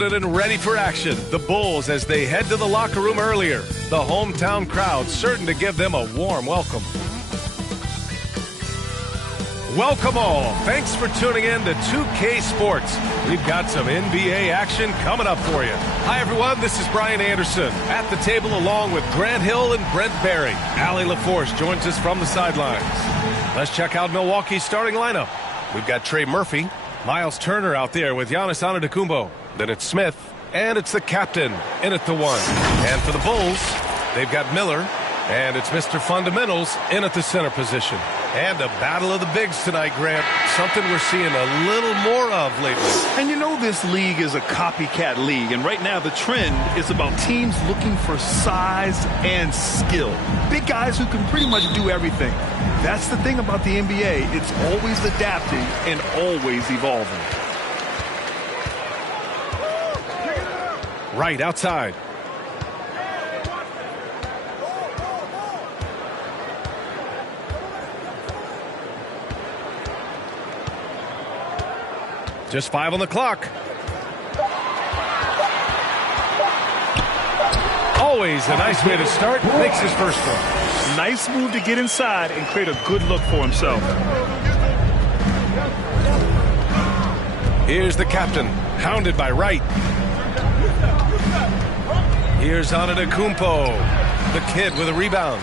And ready for action. The Bulls as they head to the locker room earlier. The hometown crowd certain to give them a warm welcome. Welcome all. Thanks for tuning in to 2K Sports. We've got some NBA action coming up for you. Hi everyone, this is Brian Anderson. At the table along with Grant Hill and Brent Barry. Allie LaForce joins us from the sidelines. Let's check out Milwaukee's starting lineup. We've got Trey Murphy, Miles Turner out there with Giannis Antetokounmpo. Then it's Smith, and it's the captain in at the one. And for the Bulls, they've got Miller, and it's Mr. Fundamentals in at the center position. And a battle of the bigs tonight, Grant. Something we're seeing a little more of lately. And you know this league is a copycat league, and right now the trend is about teams looking for size and skill. Big guys who can pretty much do everything. That's the thing about the NBA. It's always adapting and always evolving. Right outside. Just 5 on the clock. Always a nice way to start. Makes his first one. Nice move to get inside and create a good look for himself. Here's the captain, hounded by Wright. Here's Antetokounmpo, the kid with a rebound.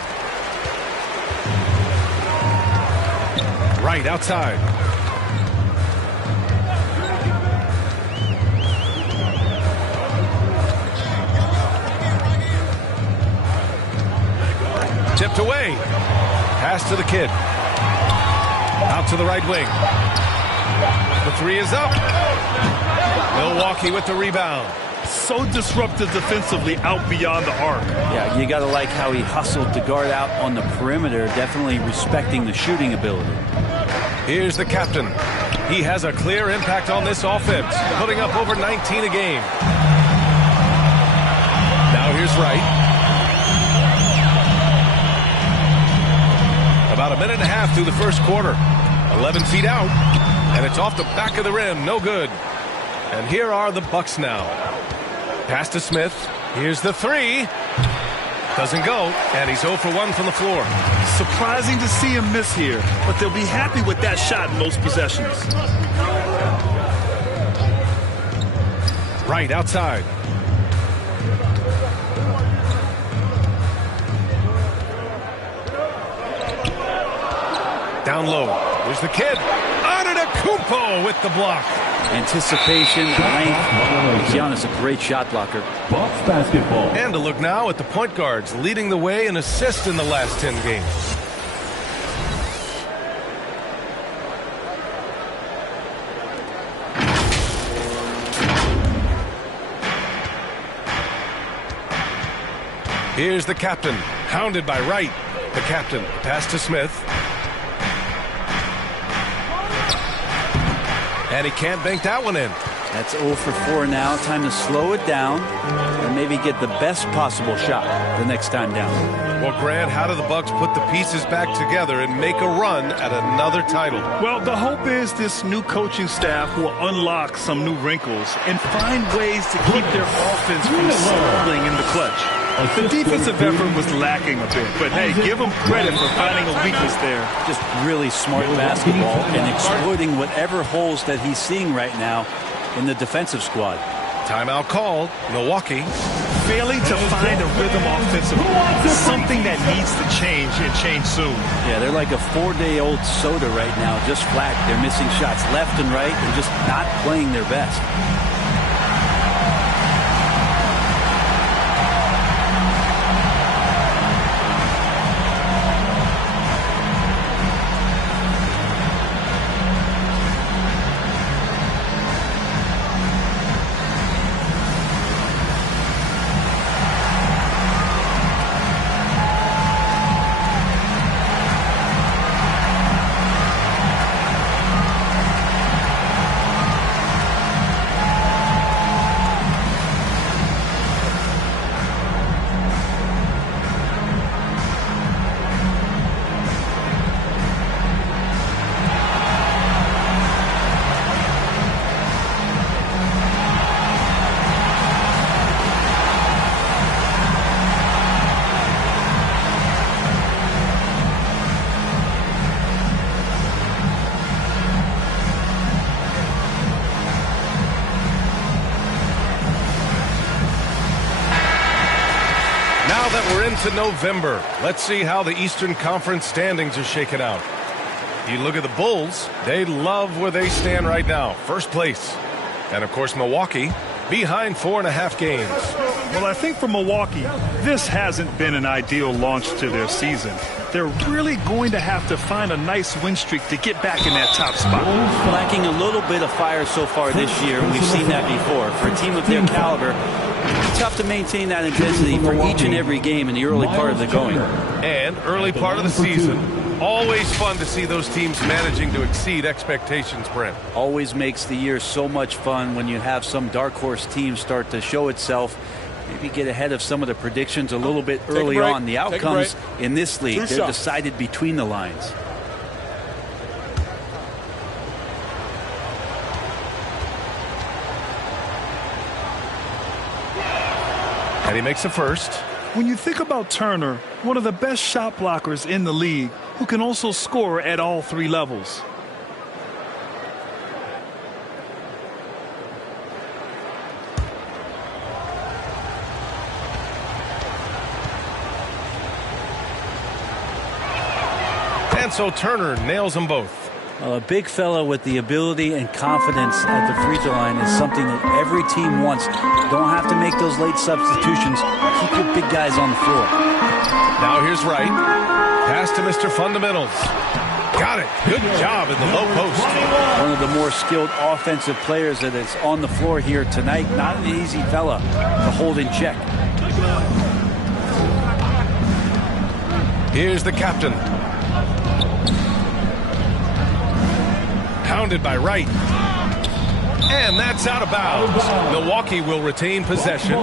Right outside. Tipped away. Pass to the kid. Out to the right wing. The three is up. Milwaukee with the rebound. So disruptive defensively out beyond the arc. Yeah, you got to like how he hustled to guard out on the perimeter, definitely respecting the shooting ability. Here's the captain. He has a clear impact on this offense, putting up over 19 a game. Now here's Wright. About a minute and a half through the first quarter. 11 feet out, and it's off the back of the rim. No good. And here are the Bucks now. Pass to Smith. Here's the three. Doesn't go, and he's 0 for 1 from the floor. Surprising to see him miss here, but they'll be happy with that shot in most possessions. Right outside. Down low. There's the kid. Antetokounmpo with the block. Anticipation, length. Giannis a great shot blocker. Bucks basketball. And a look now at the point guards leading the way in assists in the last 10 games. Here's the captain, hounded by Wright. The captain, pass to Smith. And he can't bank that one in. That's 0 for 4 now. Time to slow it down and maybe get the best possible shot the next time down. Well, Grant, how do the Bucks put the pieces back together and make a run at another title? Well, the hope is this new coaching staff will unlock some new wrinkles and find ways to keep their offense from stumbling in the clutch. The defensive effort was lacking a bit, but hey, give them credit for finding a weakness there. Just really smart basketball and exploiting whatever holes that he's seeing right now in the defensive squad. Timeout called. Milwaukee. Failing to find a rhythm offensively. Something that needs to change and change soon. Yeah, they're like a 4-day-old soda right now, just flat. They're missing shots left and right and just not playing their best. Now that we're into November, let's see how the Eastern Conference standings are shaken out. You look at the Bulls, they love where they stand right now. First place. And, of course, Milwaukee behind 4.5 games. Well, I think for Milwaukee, this hasn't been an ideal launch to their season. They're really going to have to find a nice win streak to get back in that top spot. Lacking a little bit of fire so far this year, and we've seen that before. For a team of their caliber, it's tough to maintain that intensity for each and every game in the early part of the going. And early part of the season. Always fun to see those teams managing to exceed expectations, Brent. Always makes the year so much fun when you have some dark horse team start to show itself. Maybe get ahead of some of the predictions a little bit early on. The outcomes in this league, they're decided between the lines. And he makes a first. When you think about Turner, one of the best shot blockers in the league, who can also score at all 3 levels. And so Turner nails them both. A big fella with the ability and confidence at the free throw line is something that every team wants. Don't have to make those late substitutions. Keep your big guys on the floor. Now here's Wright. Pass to Mr. Fundamentals. Got it. Good job in the low post. One of the more skilled offensive players that is on the floor here tonight. Not an easy fella to hold in check. Here's the captain. Pounded by Wright. And that's out of bounds. Milwaukee will retain possession.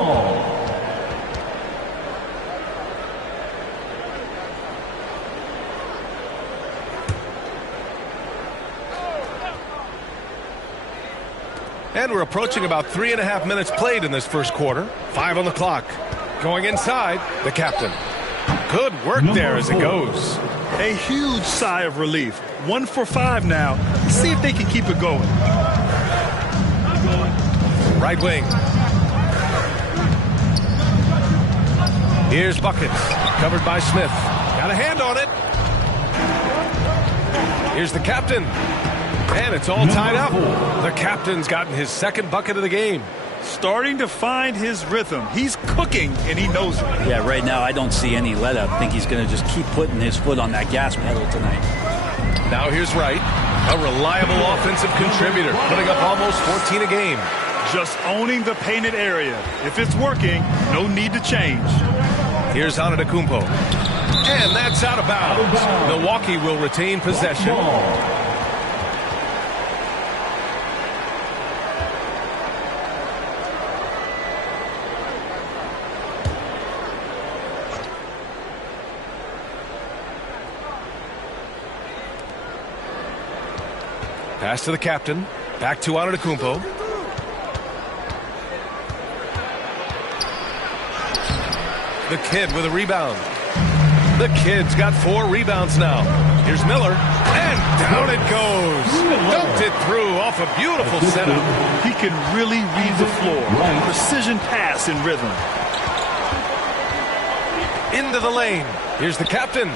And we're approaching about 3.5 minutes played in this first quarter. 5 on the clock. Going inside, the captain. Good work there as it goes. A huge sigh of relief. 1 for 5 now. See if they can keep it going. Right wing. Here's Buckets. Covered by Smith. Got a hand on it. Here's the captain. And it's all tied up. The captain's gotten his second bucket of the game. Starting to find his rhythm. He's cooking, and he knows it. Yeah, right now I don't see any let up. I think he's going to just keep putting his foot on that gas pedal tonight. Now here's Wright, a reliable offensive contributor, putting up almost 14 a game. Just owning the painted area. If it's working, no need to change. Here's Antetokounmpo. And that's out of bounds. Milwaukee will retain possession. Pass to the captain. Back to Antetokounmpo. The kid with a rebound. The kid's got 4 rebounds now. Here's Miller. And down it goes. Dunked it through off a beautiful setup. He can really read the floor. Precision pass in rhythm. Into the lane. Here's the captain.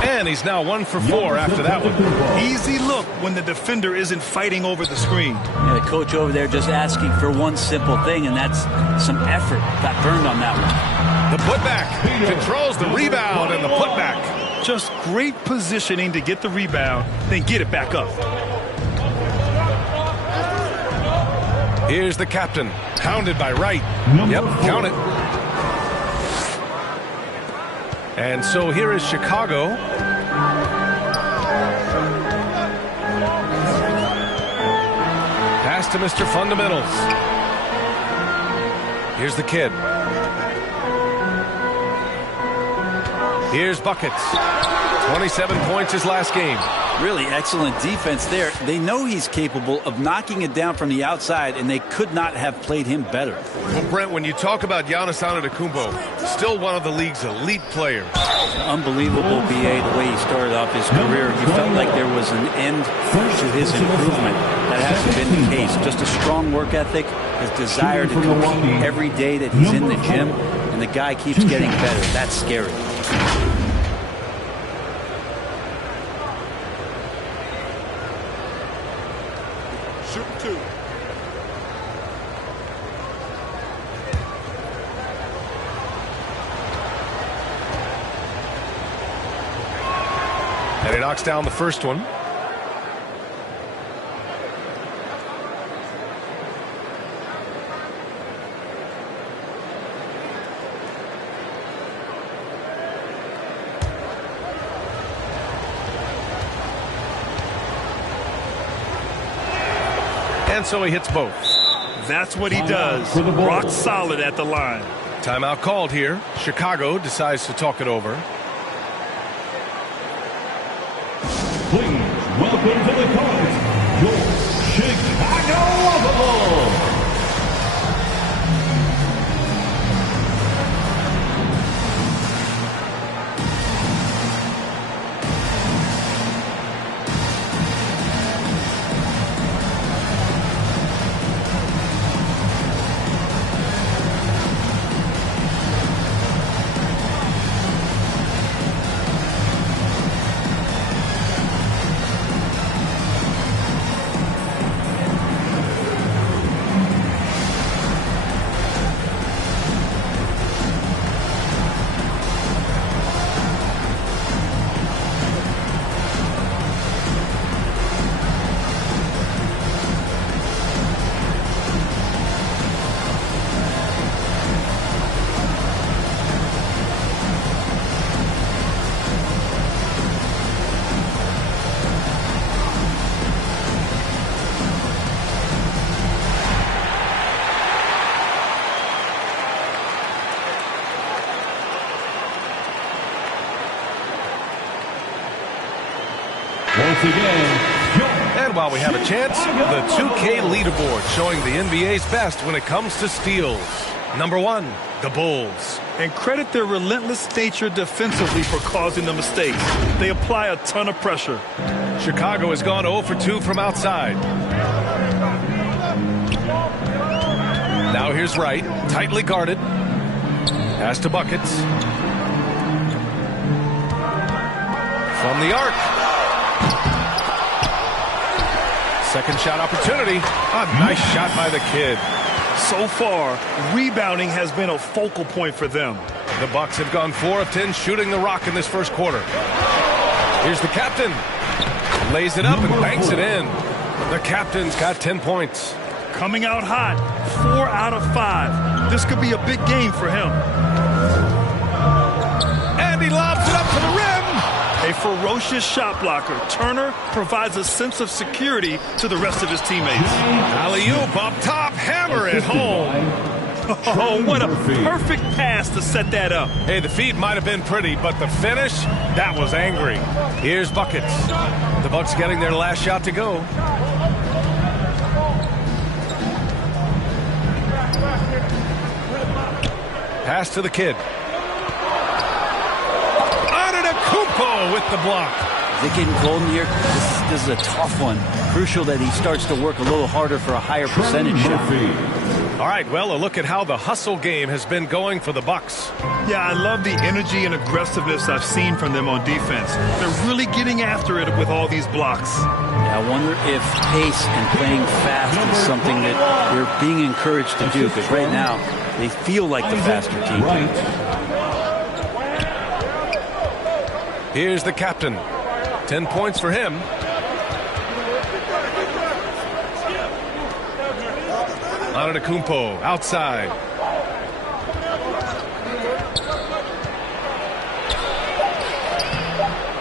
And he's now 1 for 4 after that one. Easy look when the defender isn't fighting over the screen. Yeah, coach over there just asking for one simple thing, and that's some effort. Got burned on that one. The putback. Controls the rebound and the putback. Just great positioning to get the rebound, then get it back up. Here's the captain. Pounded by Wright. Yep, count it. And so here is Chicago. Pass to Mr. Fundamentals. Here's the kid. Here's Buckets. 27 points his last game. Really excellent defense there. They know he's capable of knocking it down from the outside, and they could not have played him better. Well, Brent, when you talk about Giannis Antetokounmpo, still one of the league's elite players. Unbelievable, BA, the way he started off his career. You felt like there was an end to his improvement. That hasn't been the case. Just a strong work ethic, his desire to compete every day that he's in the gym. and the guy keeps getting better. That's scary. Shoot 2. And he knocks down the first one. And so he hits both. That's what he does. Rock solid at the line. Timeout called here. Chicago decides to talk it over. Please welcome to the court, your Chicago Bulls. Once again, and while we have a chance, the 2K leaderboard showing the NBA's best when it comes to steals. Number 1, the Bulls. And credit their relentless nature defensively for causing the mistakes. They apply a ton of pressure. Chicago has gone 0 for 2 from outside. Now here's Wright, tightly guarded. Pass to Buckets. From the arc. Second shot opportunity. A nice shot by the kid. So far, rebounding has been a focal point for them. The Bucks have gone 4 of 10 shooting the rock in this first quarter. Here's the captain. Lays it up and banks it in. The captain's got 10 points. Coming out hot, 4 out of 5. This could be a big game for him. And he lobs it up to the rim. A ferocious shot blocker, Turner provides a sense of security to the rest of his teammates. Alley-oop up top, hammer it home. Oh, what a perfect pass to set that up. Hey, the feed might have been pretty, but the finish, that was angry. Here's Buckets. The Bucks getting their last shot to go. Pass to the kid. Antetokounmpo with the block. Is it getting cold in here? This is a tough one. Crucial that he starts to work a little harder for a higher percentage shot. All right, well, a look at how the hustle game has been going for the Bucks. Yeah, I love the energy and aggressiveness I've seen from them on defense. They're really getting after it with all these blocks. Yeah, I wonder if pace and playing fast is something that they're being encouraged to do, because right now they feel like the faster team. Here's the captain. 10 points for him. Antetokounmpo outside.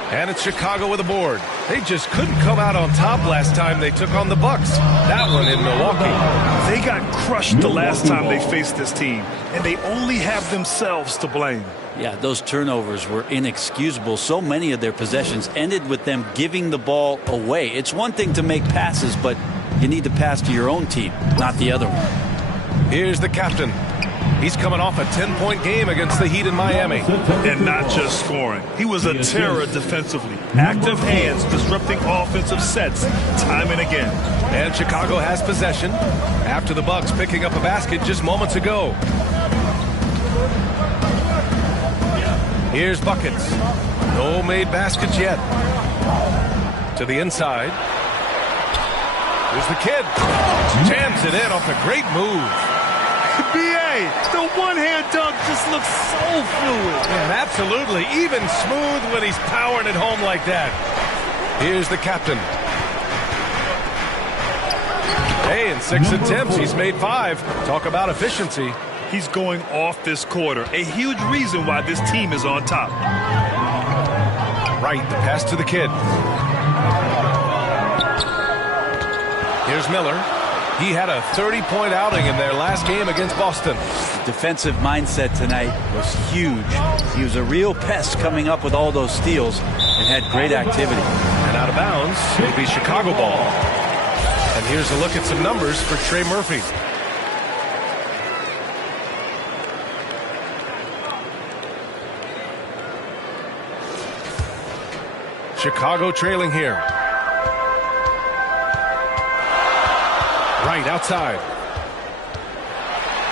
And it's Chicago with a board. They just couldn't come out on top last time they took on the Bucks. That one in Milwaukee. They got crushed the last time they faced this team, and they only have themselves to blame. Yeah, those turnovers were inexcusable. So many of their possessions ended with them giving the ball away. It's one thing to make passes, but you need to pass to your own team, not the other one. Here's the captain. He's coming off a 10-point game against the Heat in Miami. And not just scoring. He was a terror defensively. Active hands disrupting offensive sets time and again. And Chicago has possession after the Bucks picking up a basket just moments ago. Here's Buckets. No made baskets yet. To the inside. Here's the kid. Jams it in off a great move. B.A., the one-hand dunk just looks so fluid. And absolutely, even smooth when he's powering it home like that. Here's the captain. Hey, in 6 attempts, he's made 5. Talk about efficiency. He's going off this quarter. A huge reason why this team is on top. Right, the pass to the kid. Here's Miller. He had a 30-point outing in their last game against Boston. Defensive mindset tonight was huge. He was a real pest coming up with all those steals and had great activity. And out of bounds, it'll be Chicago ball. And here's a look at some numbers for Trey Murphy. Chicago trailing here. Right outside.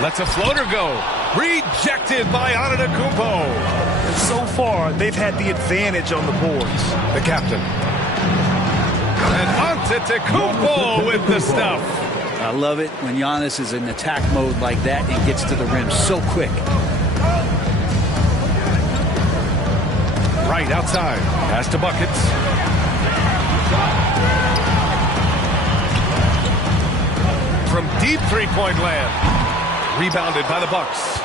Lets a floater go. Rejected by Antetokounmpo. And so far, they've had the advantage on the boards. The captain. And Antetokounmpo with the stuff. I love it when Giannis is in attack mode like that and gets to the rim so quick. Right outside. Pass to Buckets. From deep three-point land. Rebounded by the Bucks.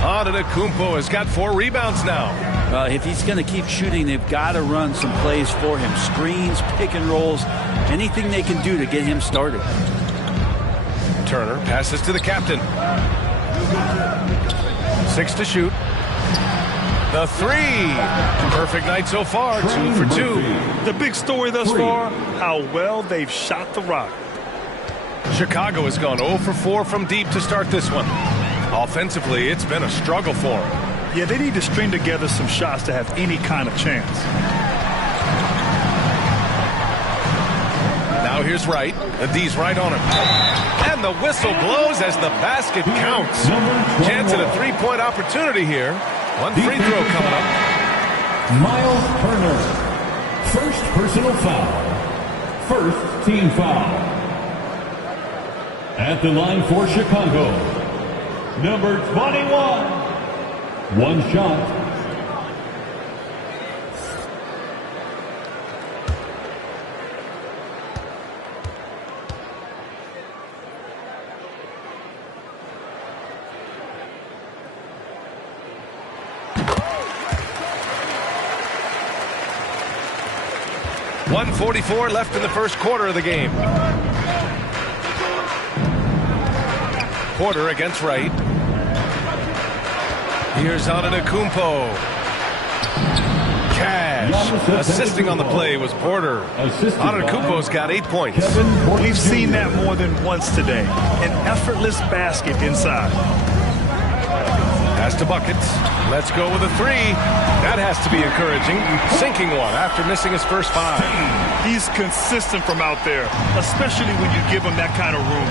Antetokounmpo has got 4 rebounds now. Well, if he's going to keep shooting, they've got to run some plays for him. Screens, pick and rolls, anything they can do to get him started. Turner passes to the captain. 6 to shoot. The 3. Perfect night so far. 2 for 2. The big story thus far, how well they've shot the rock. Chicago has gone 0 for 4 from deep to start this one. Offensively, it's been a struggle for them. Yeah, they need to string together some shots to have any kind of chance. Now here's Wright. The D's right on him. And the whistle blows as the basket counts. Chance at a 3-point opportunity here. 1 free throw coming up. Miles Turner. First personal foul. First team foul. At the line for Chicago, number 21. 1 shot. .144 left in the first quarter of the game. Porter against Wright. Here's Antetokounmpo. Cash. Assisting on the play was Porter. Antetokounmpo's got 8 points. We've seen that more than once today. An effortless basket inside. Pass to Buckets. Let's go with a 3. That has to be encouraging. Sinking one after missing his first 5. He's consistent from out there, especially when you give him that kind of room.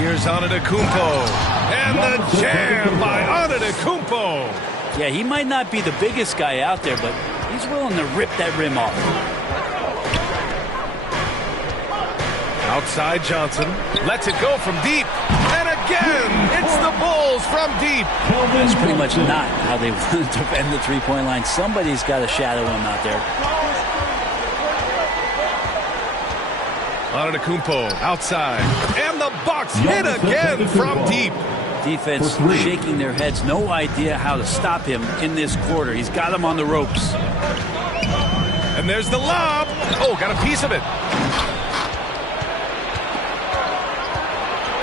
Here's Antetokounmpo. And the jam by Antetokounmpo. Yeah, he might not be the biggest guy out there, but he's willing to rip that rim off. Outside Johnson. Lets it go from deep. And again, it's the Bulls from deep. That's pretty much not how they want to defend the three-point line. Somebody's got to shadow him out there. Antetokounmpo outside. And the Bucks hit again from deep. Defense shaking their heads. No idea how to stop him in this quarter. He's got him on the ropes. And there's the lob. Oh, got a piece of it.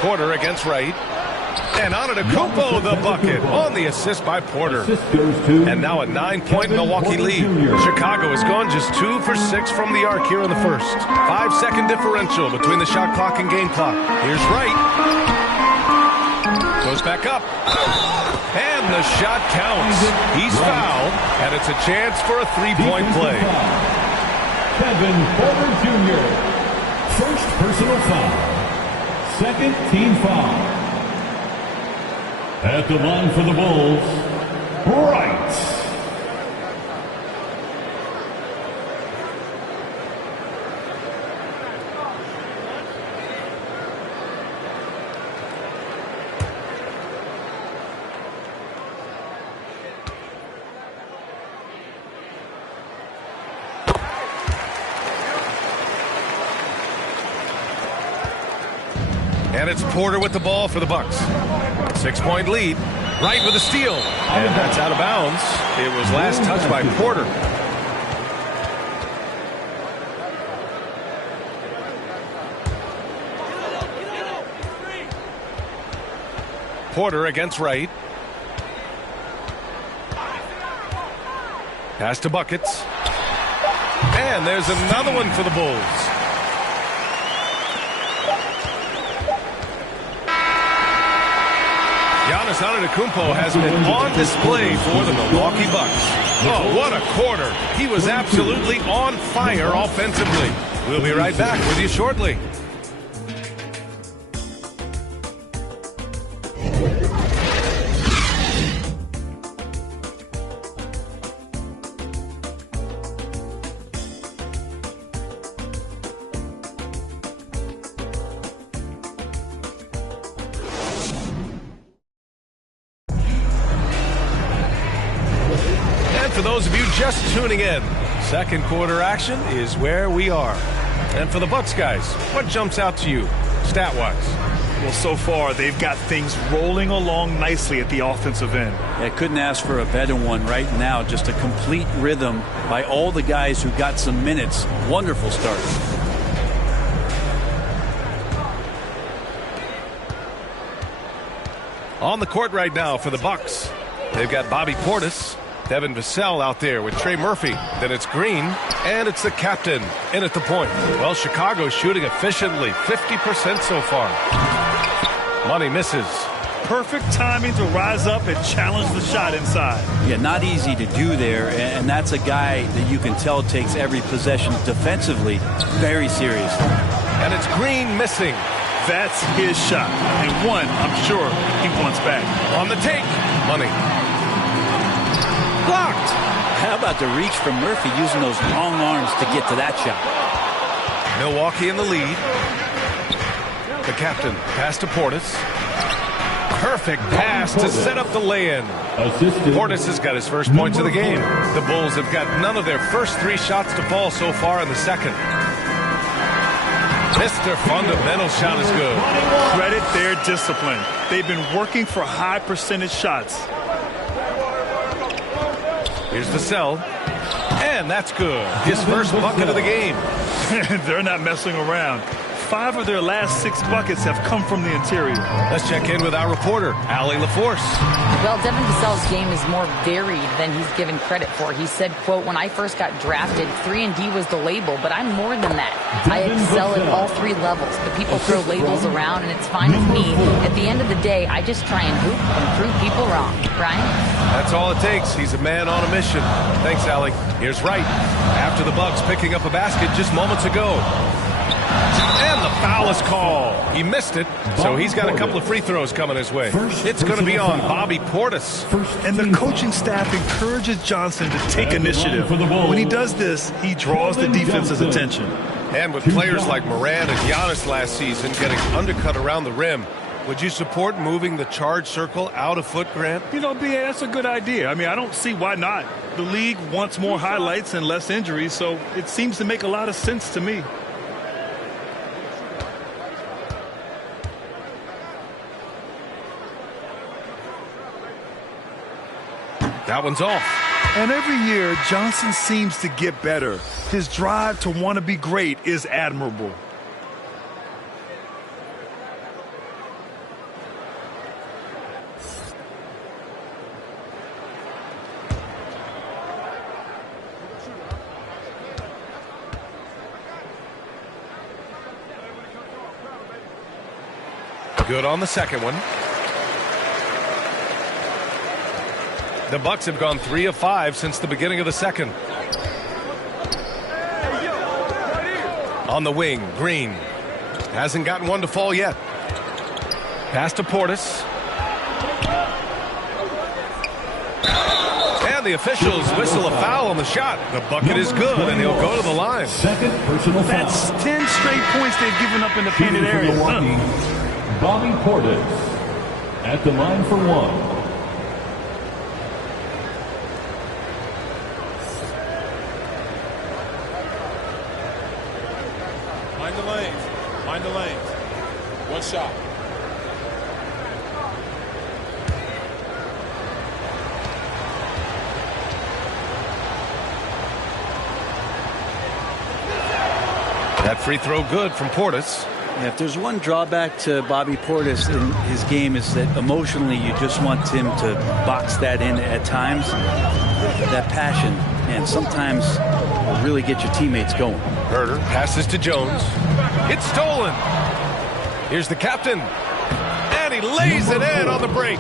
Porter against Wright. And Antetokounmpo the bucket on the assist by Porter. And now a 9-point Milwaukee lead. Chicago has gone just 2 for 6 from the arc here in the first. 5-second differential between the shot clock and game clock. Here's Wright. Goes back up. And the shot counts. He's fouled, and it's a chance for a 3-point play. Kevin Porter Jr. First personal foul. Second team foul. At the line for the Bulls, Bright. And it's Porter with the ball for the Bucks. 6-point lead. Wright with a steal. And that's out of bounds. It was last touched by Porter. Porter against Wright. Pass to Buckets. And there's another one for the Bulls. Giannis Antetokounmpo has been on display for the Milwaukee Bucks. Oh, what a quarter. He was absolutely on fire offensively. We'll be right back with you shortly. For those of you just tuning in, second quarter action is where we are. And for the Bucks guys, what jumps out to you, stat-wise? Well, so far, they've got things rolling along nicely at the offensive end. Yeah, couldn't ask for a better one right now. Just a complete rhythm by all the guys who got some minutes. Wonderful start. On the court right now for the Bucks, they've got Bobby Portis, Devin Vassell out there with Trey Murphy. Then it's Green, and it's the captain in at the point. Well, Chicago's shooting efficiently, 50% so far. Money misses. Perfect timing to rise up and challenge the shot inside. Yeah, not easy to do there, and that's a guy that you can tell takes every possession defensively very seriously. And it's Green missing. That's his shot, and one I'm sure he wants back. On the take, Money. Blocked. How about the reach from Murphy using those long arms to get to that shot? Milwaukee in the lead. The captain pass to Portis. Perfect pass to set up the lay-in. Portis has got his first points of the game. The Bulls have got none of their first three shots to fall so far in the second. Mr. Fundamental shot is good. Credit their discipline. They've been working for high percentage shots. Here's Vassell. And that's good. His first bucket of the game. They're not messing around. 5 of their last 6 buckets have come from the interior. Let's check in with our reporter, Allie LaForce. Well, Devin Vassell's game is more varied than he's given credit for. He said, quote, "When I first got drafted, 3-and-D was the label, but I'm more than that. I excel at all 3 levels. The people throw labels around, and it's fine with me. At the end of the day, I just try and hoop and prove people wrong." Brian? That's all it takes. He's a man on a mission. Thanks, Allie. Here's Wright. After the Bucks picking up a basket just moments ago. And the foul is called. He missed it, so he's got a couple of free throws coming his way. It's going to be on Bobby Portis. And the coaching staff encourages Johnson to take initiative. When he does this, he draws the defense's attention. And with players like Morant and Giannis last season getting undercut around the rim, would you support moving the charge circle out a foot, Grant? You know, B.A., that's a good idea. I mean, I don't see why not. The league wants more highlights and less injuries, so it seems to make a lot of sense to me. That one's off. And every year, Johnson seems to get better. His drive to want to be great is admirable. Good on the second one. The Bucks have gone 3 of 5 since the beginning of the second. On the wing, Green. Hasn't gotten one to fall yet. Pass to Portis. And the officials whistle a foul on the shot. The bucket is good, and he'll go to the line. Second personal foul. That's 10 straight points they've given up in the painted area. Bobby Portis at the line for one. Mind the lanes. Mind the lanes. One shot. That free throw good from Portis. Yeah, if there's one drawback to Bobby Portis in his game is that emotionally you just want him to box that in at times. That passion, and sometimes will really get your teammates going. Herder passes to Jones. It's stolen. Here's the captain. And he lays it in on the break.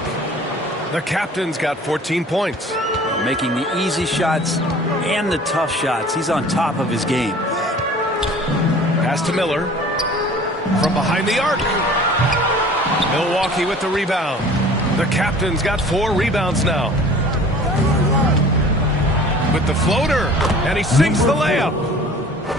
The captain's got 14 points. Making the easy shots and the tough shots. He's on top of his game. Pass to Miller. From behind the arc. Milwaukee with the rebound. The captain's got 4 rebounds now. With the floater. And he sinks the layup.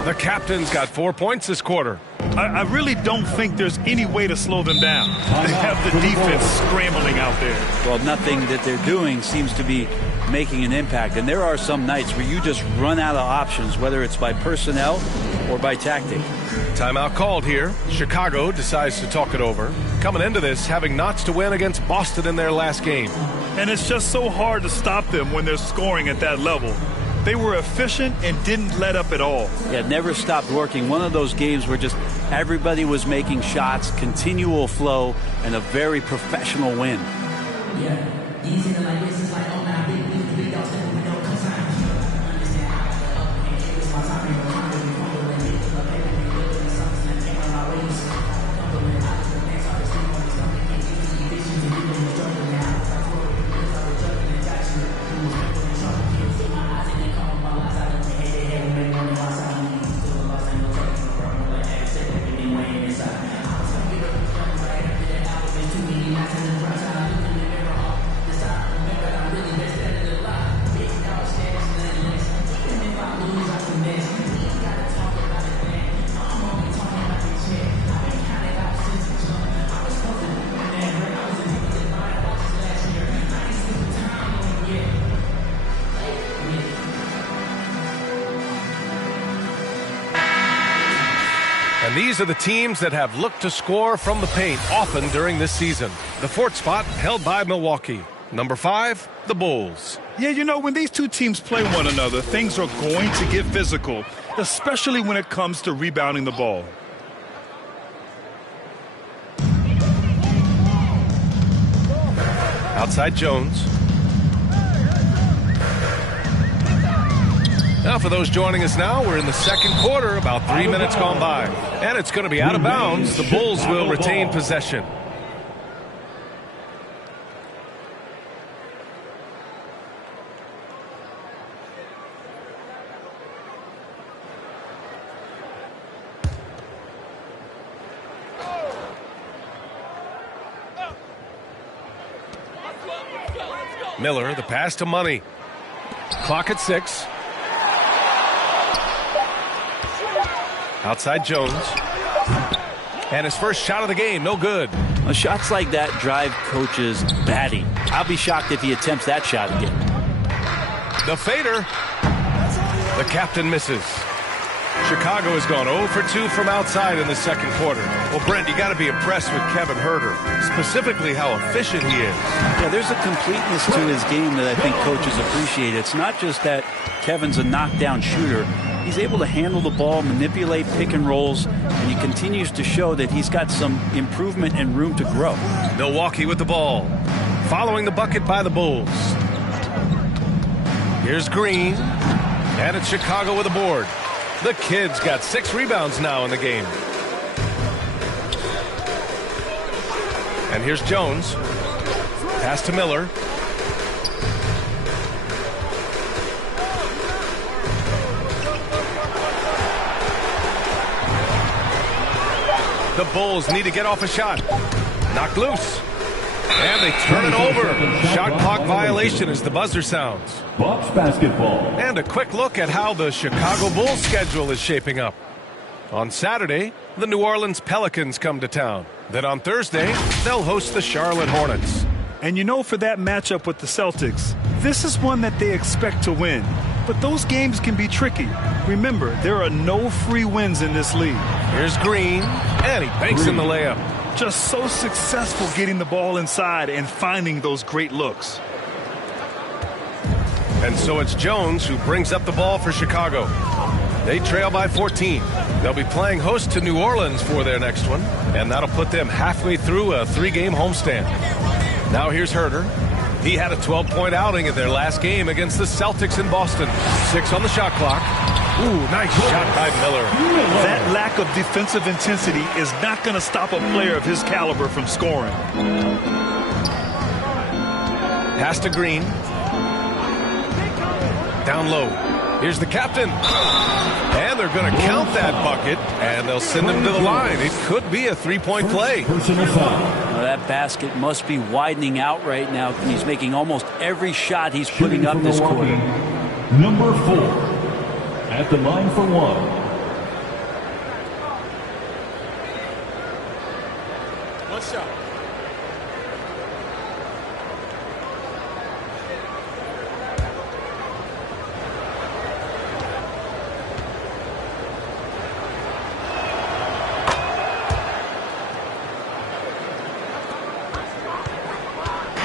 The captain's got 4 points this quarter. I really don't think there's any way to slow them down. They have the defense scrambling out there. Well, nothing that they're doing seems to be making an impact. And there are some nights where you just run out of options, whether it's by personnel or by tactic. Timeout called here. Chicago decides to talk it over. Coming into this, having knots to win against Boston in their last game. And it's just so hard to stop them when they're scoring at that level. They were efficient and didn't let up at all. Yeah, never stopped working. One of those games where just everybody was making shots, continual flow, and a very professional win. Yeah, easy to like this is like, oh man, big dogs that we don't consign. Understand how to up and it was my time in the condo before when they took up everything, looked at something that came on my waist. Compliment out to the next artist, they want to stop and get easy vision to do in the struggle now. That's what it is, I was juggling and Jackson. Who was making the sharp kids, see my eyes and they come on my lights. I don't think hey, we make money outside. We need to do a lot of things, no problem. Like, hey, said that we didn't win inside. I was gonna get up and right after that album, it's too many nights in the front side. And these are the teams that have looked to score from the paint often during this season. The 4th spot held by Milwaukee. Number 5, the Bulls. Yeah, you know, when these two teams play one another, things are going to get physical, especially when it comes to rebounding the ball. Outside Jones. Now for those joining us now, we're in the second quarter, about 3 minutes gone by. And it's going to be out of bounds. The Bulls will retain possession. Miller, the pass to Money. Clock at 6. Outside Jones. And his first shot of the game, no good. Well, shots like that drive coaches batty. I'll be shocked if he attempts that shot again. The fader. The captain misses. Chicago has gone 0 for 2 from outside in the second quarter. Well, Brent, you got to be impressed with Kevin Herder, specifically how efficient he is. Yeah, there's a completeness to his game that I think coaches appreciate. It's not just that Kevin's a knockdown shooter. He's able to handle the ball, manipulate pick and rolls, and he continues to show that he's got some improvement and room to grow. Milwaukee with the ball, following the bucket by the Bulls. Here's Green, and it's Chicago with a board. The Kids got 6 rebounds now in the game. And here's Jones. Pass to Miller. The Bulls need to get off a shot. Knocked loose. And they turn it over. Shot clock violation as the buzzer sounds. Bucks basketball. And a quick look at how the Chicago Bulls schedule is shaping up. On Saturday, the New Orleans Pelicans come to town. Then on Thursday, they'll host the Charlotte Hornets. And you know, for that matchup with the Celtics, this is one that they expect to win. But those games can be tricky. Remember, there are no free wins in this league. Here's Green, and he banks in the layup. Just so successful getting the ball inside and finding those great looks. And so it's Jones who brings up the ball for Chicago. They trail by 14. They'll be playing host to New Orleans for their next one, and that'll put them halfway through a 3-game homestand. Now here's Herter. He had a 12-point outing in their last game against the Celtics in Boston. 6 on the shot clock. Ooh, nice shot by Miller. That lack of defensive intensity is not going to stop a player of his caliber from scoring. Pass to Green. Down low. Here's the captain. And they're going to count that bucket, and they'll send him to the line. It could be a 3-point play. Well, that basket must be widening out right now. He's making almost every shot he's putting up this quarter. Number 4 at the line for one. One shot.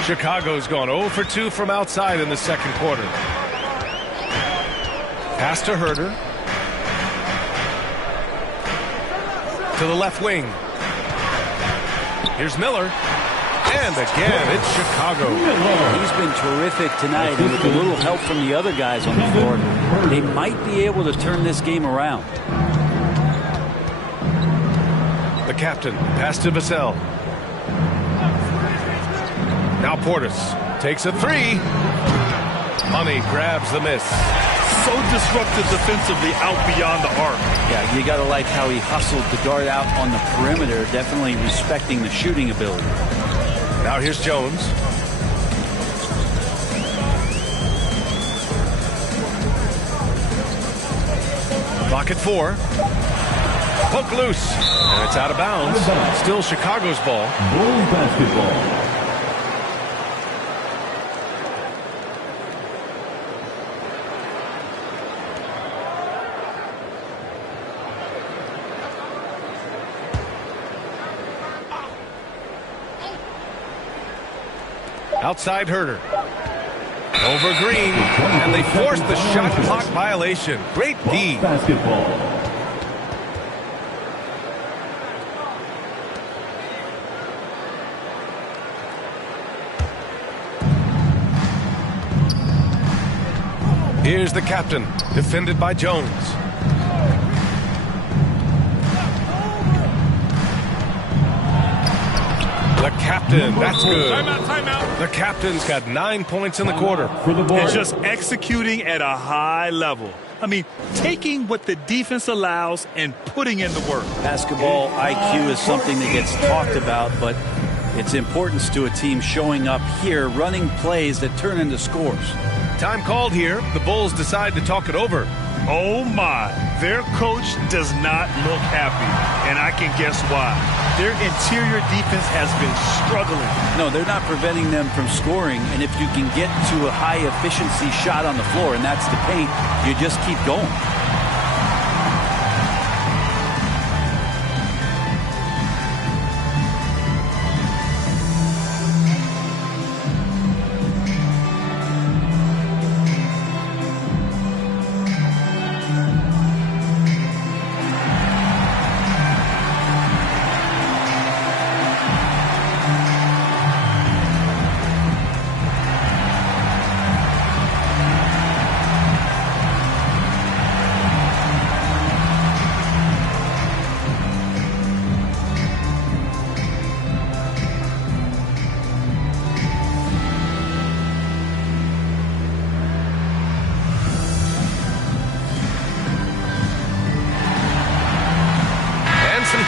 Chicago's gone 0 for 2 from outside in the second quarter. Pass to Herter. To the left wing. Here's Miller. And again, it's Chicago. He's been terrific tonight, and with a little help from the other guys on the floor, they might be able to turn this game around. The captain, pass to Vassell. Now Portis takes a 3. Money grabs the miss. So disruptive defensively out beyond the arc. Yeah, you got to like how he hustled the guard out on the perimeter, definitely respecting the shooting ability. Now here's Jones. Clock at 4. Poke loose. And it's out of bounds. Still Chicago's ball. Bulls basketball. Outside Herter. Over Green. And they force the shot clock violation. Great D. Basketball. Here's the captain. Defended by Jones. The captain, that's good. Timeout. The captain's got 9 points in the quarter. And just executing at a high level. I mean, taking what the defense allows and putting in the work. Basketball IQ is something that gets talked about, but its importance to a team showing up here, running plays that turn into scores. Time called here. The Bulls decide to talk it over. Oh my, their coach does not look happy, and I can guess why. Their interior defense has been struggling. No, they're not preventing them from scoring, and if you can get to a high-efficiency shot on the floor, and that's the paint, you just keep going.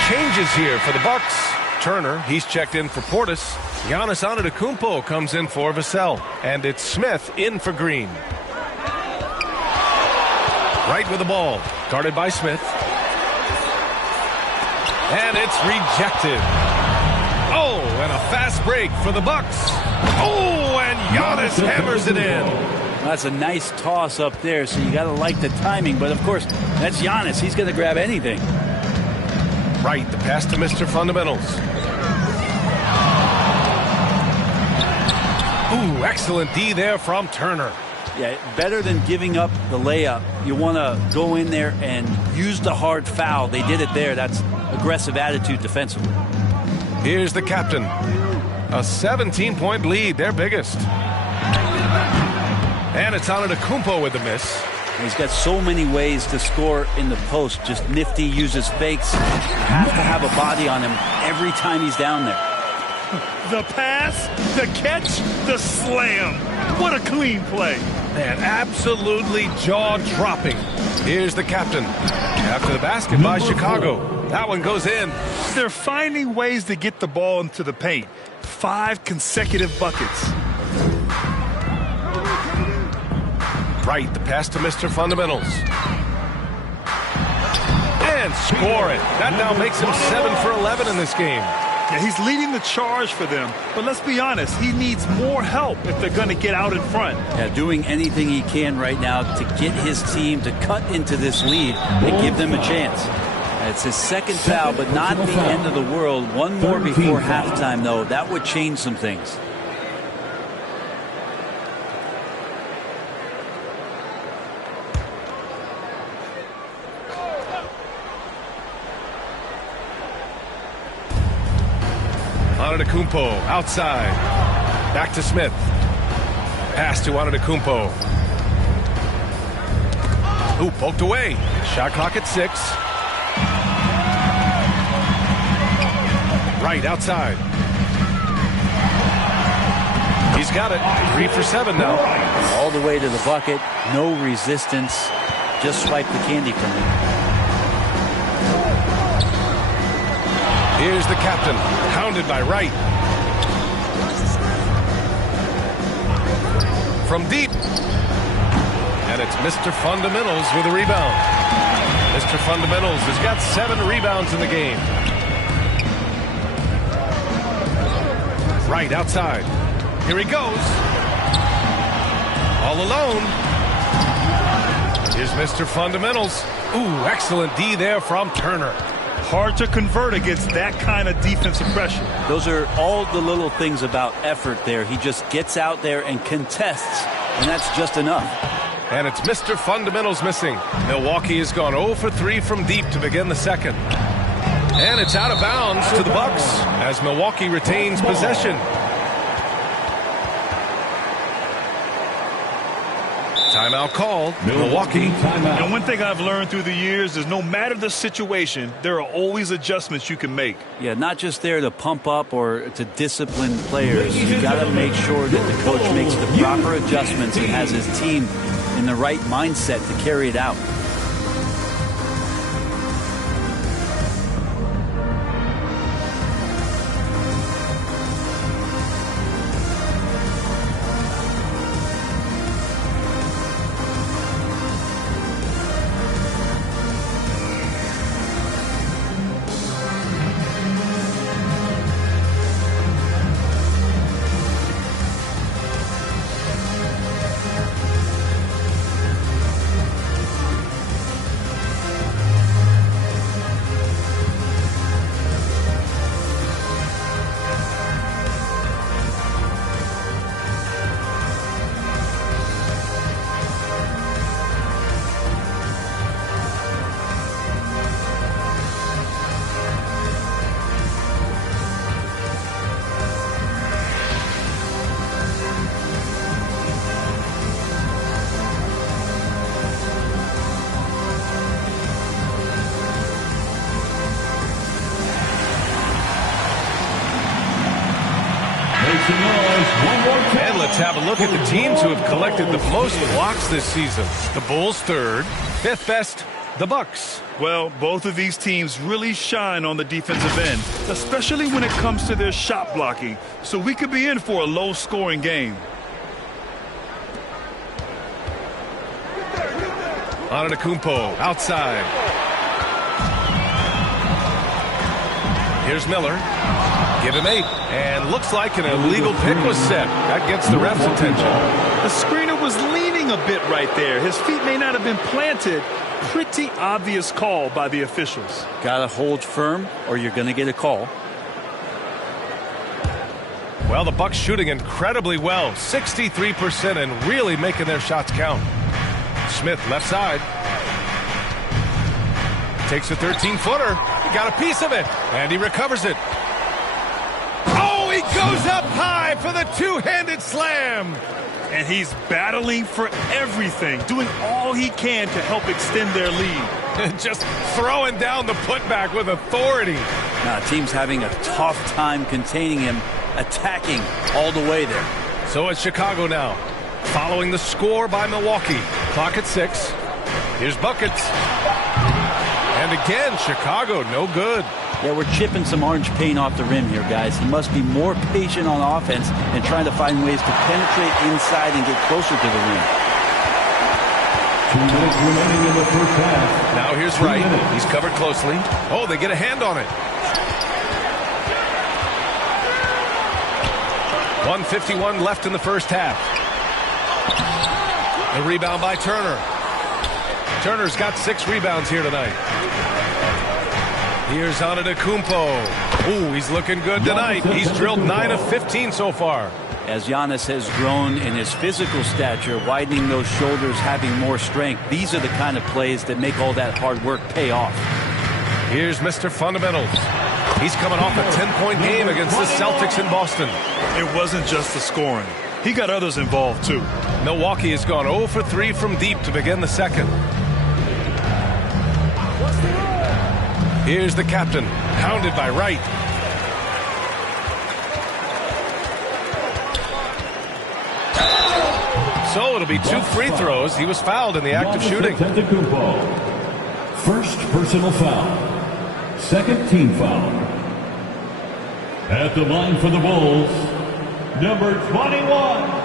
Changes here for the Bucks. Turner, he's checked in for Portis. Giannis Antetokounmpo comes in for Vassell. And it's Smith in for Green. Wright with the ball. Guarded by Smith. And it's rejected. Oh, and a fast break for the Bucks. Oh, and Giannis hammers it in. That's a nice toss up there, so you got to like the timing. But, of course, that's Giannis. He's going to grab anything. Right, the pass to Mr. Fundamentals. Ooh, excellent D there from Turner. Yeah, better than giving up the layup. You want to go in there and use the hard foul. They did it there. That's aggressive attitude defensively. Here's the captain. A 17-point lead, their biggest. And it's Antetokounmpo with the miss. He's got so many ways to score in the post. Just nifty, uses fakes. You have to have a body on him every time he's down there. The pass, the catch, the slam. What a clean play. Man, absolutely jaw-dropping. Here's the captain. After the basket by Chicago. That one goes in. They're finding ways to get the ball into the paint. 5 consecutive buckets. Right, the pass to Mr. Fundamentals. And score it. That now makes him 7 for 11 in this game. Yeah, he's leading the charge for them. But let's be honest, he needs more help if they're going to get out in front. Yeah, doing anything he can right now to get his team to cut into this lead and give them a chance. It's his second foul, but not the end of the world. One more before halftime, though. That would change some things. Antetokounmpo outside. Back to Smith. Pass to Antetokounmpo. Ooh, poked away. Shot clock at 6. Right outside. He's got it. 3 for 7 now. All the way to the bucket. No resistance. Just swipe the candy from him. Here's the captain. Hounded by Wright. From deep. And it's Mr. Fundamentals with a rebound. Mr. Fundamentals has got 7 rebounds in the game. Right outside. Here he goes. All alone. Here's Mr. Fundamentals. Ooh, excellent D there from Turner. Hard to convert against that kind of defensive pressure. Those are all the little things about effort there. He just gets out there and contests, and that's just enough. And it's Mr. Fundamentals missing. Milwaukee has gone 0 for 3 from deep to begin the second. And it's out of bounds to the Bucks as Milwaukee retains possession. Timeout called. Milwaukee. And one thing I've learned through the years is no matter the situation, there are always adjustments you can make. Yeah, not just there to pump up or to discipline players. You got to make sure that the coach makes the proper adjustments and has his team in the right mindset to carry it out. And let's have a look at the teams who have collected the most blocks this season. The Bulls third, 5th best, the Bucks. Well, both of these teams really shine on the defensive end, especially when it comes to their shot blocking. So we could be in for a low-scoring game. Antetokounmpo outside. Here's Miller. Give him 8. And looks like an illegal pick was set. That gets the ref's attention. The screener was leaning a bit right there. His feet may not have been planted. Pretty obvious call by the officials. Gotta hold firm or you're gonna get a call. Well, the Bucks shooting incredibly well. 63% and really making their shots count. Smith left side. Takes a 13-footer. He got a piece of it. And he recovers it. Oh, he goes up high for the two-handed slam. And he's battling for everything, doing all he can to help extend their lead. Just throwing down the putback with authority. Now, team's having a tough time containing him, attacking all the way there. So it's Chicago now, following the score by Milwaukee. Clock at 6. Here's buckets. And again, Chicago, no good. Yeah, we're chipping some orange paint off the rim here, guys. He must be more patient on offense and trying to find ways to penetrate inside and get closer to the rim. 2 minutes remaining in the first half. Now here's Wright. He's covered closely. Oh, they get a hand on it. 1:51 left in the first half. The rebound by Turner. Turner's got 6 rebounds here tonight. Here's Antetokounmpo. Ooh, he's looking good tonight. He's drilled 9 of 15 so far. As Giannis has grown in his physical stature, widening those shoulders, having more strength, these are the kind of plays that make all that hard work pay off. Here's Mr. Fundamentals. He's coming off a 10-point game against the Celtics in Boston. It wasn't just the scoring. He got others involved, too. Milwaukee has gone 0 for 3 from deep to begin the second. Here's the captain, hounded by Wright. So it'll be 2 free throws. He was fouled in the act of shooting. First personal foul. Second team foul. At the line for the Bulls, number 21.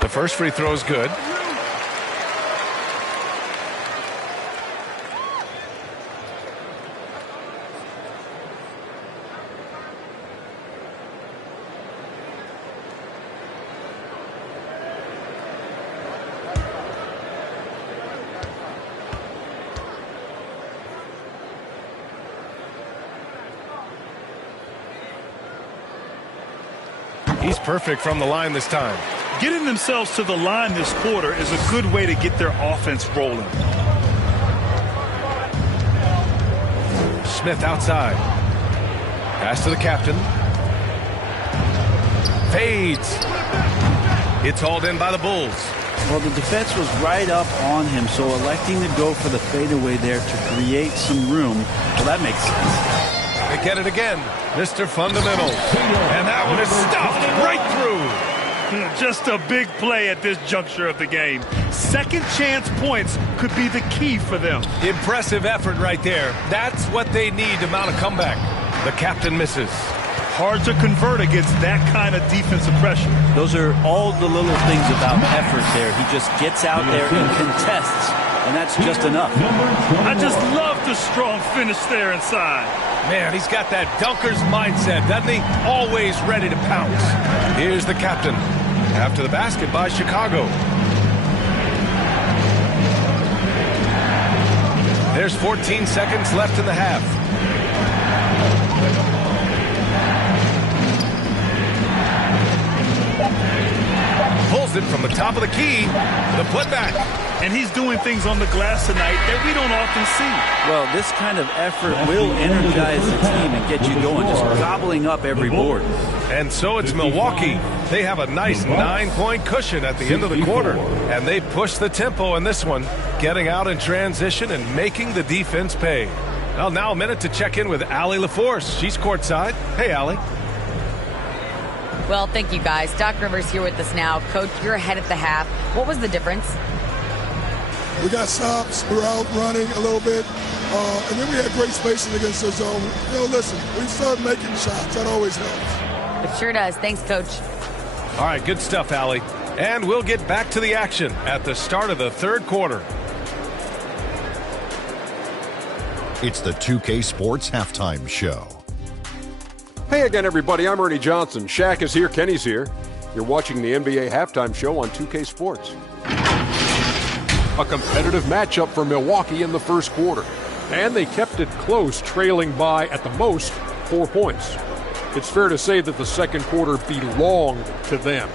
The first free throw is good. He's perfect from the line this time. Getting themselves to the line this quarter is a good way to get their offense rolling. Smith outside. Pass to the captain. Fades. It's hauled in by the Bulls. Well, the defense was right up on him, so electing to go for the fadeaway there to create some room, well, that makes sense. They get it again. Mr. Fundamental. And that one is stuffed right through. Just a big play at this juncture of the game. Second chance points could be the key for them. Impressive effort right there. That's what they need to mount a comeback. The captain misses. Hard to convert against that kind of defensive pressure. Those are all the little things about effort there. He just gets out there and contests, and that's just enough. I just love the strong finish there inside. Man, he's got that dunker's mindset, doesn't he? Always ready to pounce. Here's the captain. After the basket by Chicago. There's 14 seconds left in the half. Pulls it from the top of the key. The putback. And he's doing things on the glass tonight that we don't often see. Well, this kind of effort will energize the team and get you going, just gobbling up every board. And so it's Milwaukee. They have a nice 9-point cushion at the end of the quarter. And they push the tempo in this one, getting out in transition and making the defense pay. Well, now a minute to check in with Allie LaForce. She's courtside. Hey, Allie. Well, thank you, guys. Doc Rivers here with us now. Coach, you're ahead at the half. What was the difference? We got stops. We were out running a little bit. And then we had great spacing against the zone. Listen, we started making shots. That always helps. It sure does. Thanks, Coach. All right, good stuff, Allie. And we'll get back to the action at the start of the third quarter. It's the 2K Sports Halftime Show. Hey again, everybody. I'm Ernie Johnson. Shaq is here. Kenny's here. You're watching the NBA Halftime Show on 2K Sports. A competitive matchup for Milwaukee in the first quarter. And they kept it close, trailing by, at the most, 4 points. It's fair to say that the second quarter belonged to them.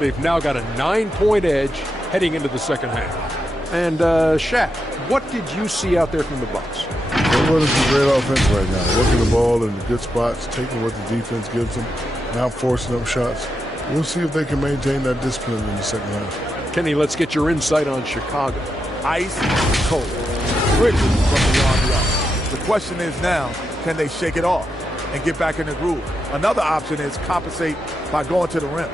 They've now got a 9-point edge heading into the second half. And, Shaq, what did you see out there from the Bucks? They're running some great offense right now. Working the ball in the good spots, taking what the defense gives them, now forcing up shots. We'll see if they can maintain that discipline in the second half. Kenny, let's get your insight on Chicago. Ice cold. Bridges from beyond the arc. The question is now, can they shake it off and get back in the groove? Another option is compensate by going to the rim.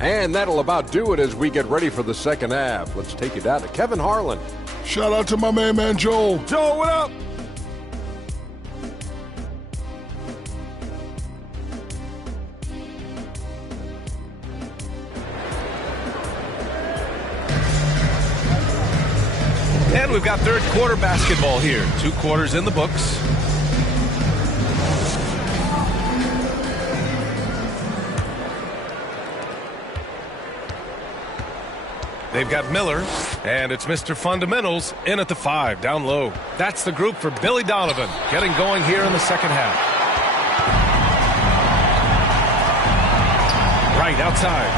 And that'll about do it as we get ready for the second half. Let's take you down to Kevin Harlan. Shout out to my man Joel. Joel, what up? And we've got third quarter basketball here. 2 quarters in the books. They've got Miller, and it's Mr. Fundamentals in at the 5, down low. That's the group for Billy Donovan, getting going here in the second half. Right outside.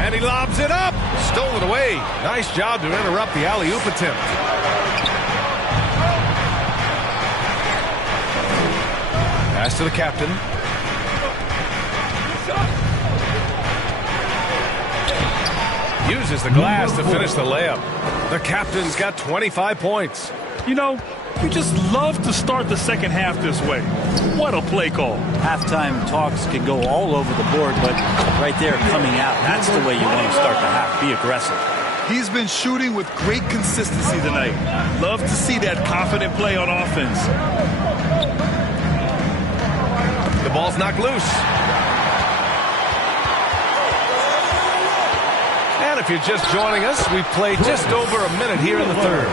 And he lobs it up. Stolen away. Nice job to interrupt the alley-oop attempt. Pass to the captain. Uses the glass to finish the layup. The captain's got 25 points. You know, you just love to start the second half this way. What a play call. Halftime talks can go all over the board, but right there coming out, that's the way you want to start the half. Be aggressive. He's been shooting with great consistency tonight. Love to see that confident play on offense. The ball's knocked loose. And if you're just joining us, we've played just over a minute here in the third.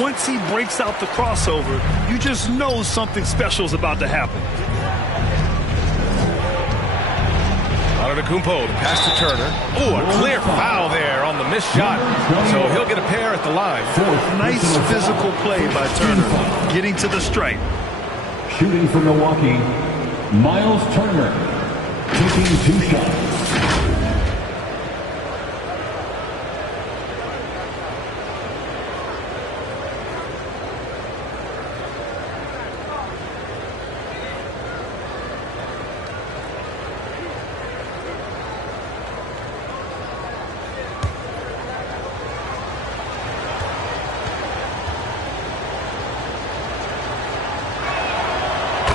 Once he breaks out the crossover, you just know something special is about to happen. Antetokounmpo, pass to Turner. Oh, a clear foul there on the missed shot. So he'll get a pair at the line. Nice physical play by Turner, getting to the stripe. Shooting for Milwaukee, Miles Turner, taking 2 shots.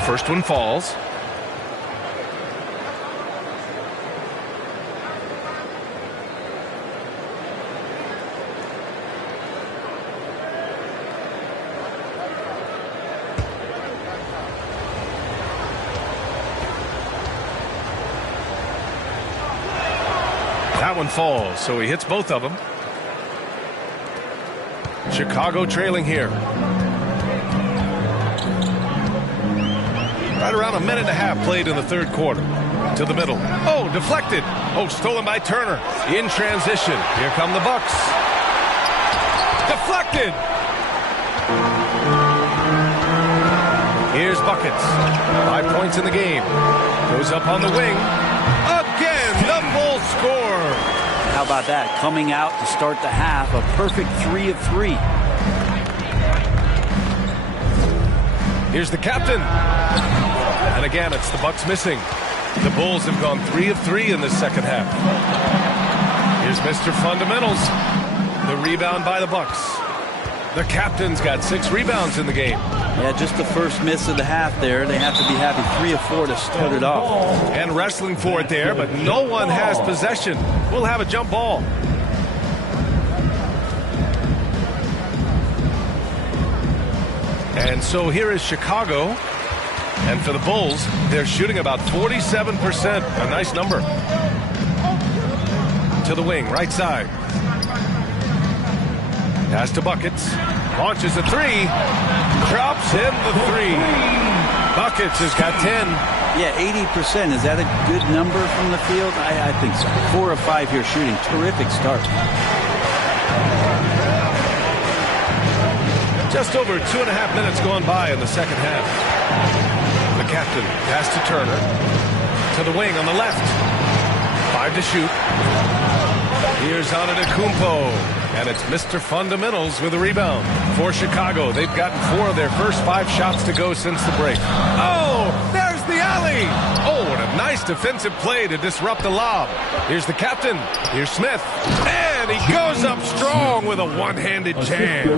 First one falls. That one falls, so he hits both of them. Chicago trailing here. Right around a minute and a half played in the third quarter. To the middle. Oh, deflected. Oh, stolen by Turner. In transition. Here come the Bucks. Deflected. Here's buckets. 5 points in the game. Goes up on the wing. Again, the full score. How about that? Coming out to start the half, a perfect 3 of 3. Here's the captain. And again, it's the Bucks missing. The Bulls have gone 3 of 3 in the second half. Here's Mr. Fundamentals. The rebound by the Bucks. The captain's got 6 rebounds in the game. Yeah, just the first miss of the half there. They have to be having 3 of 4 to start it off. And wrestling for it there, but no one has possession. We'll have a jump ball. And so here is Chicago. And for the Bulls, they're shooting about 47%. A nice number. To the wing, right side. Pass to Buckets. Launches a 3. Drops in the 3. Buckets has got 10. Yeah, 80%. Is that a good number from the field? I think so. 4 of 5 here shooting. Terrific start. Just over 2.5 minutes gone by in the second half. The captain pass to Turner. To the wing on the left. 5 to shoot. Here's Antetokounmpo. And it's Mr. Fundamentals with a rebound for Chicago. They've gotten 4 of their first 5 shots to go since the break. Oh, there's the alley. Oh, and a nice defensive play to disrupt the lob. Here's the captain. Here's Smith. And he goes up strong with a one-handed jam.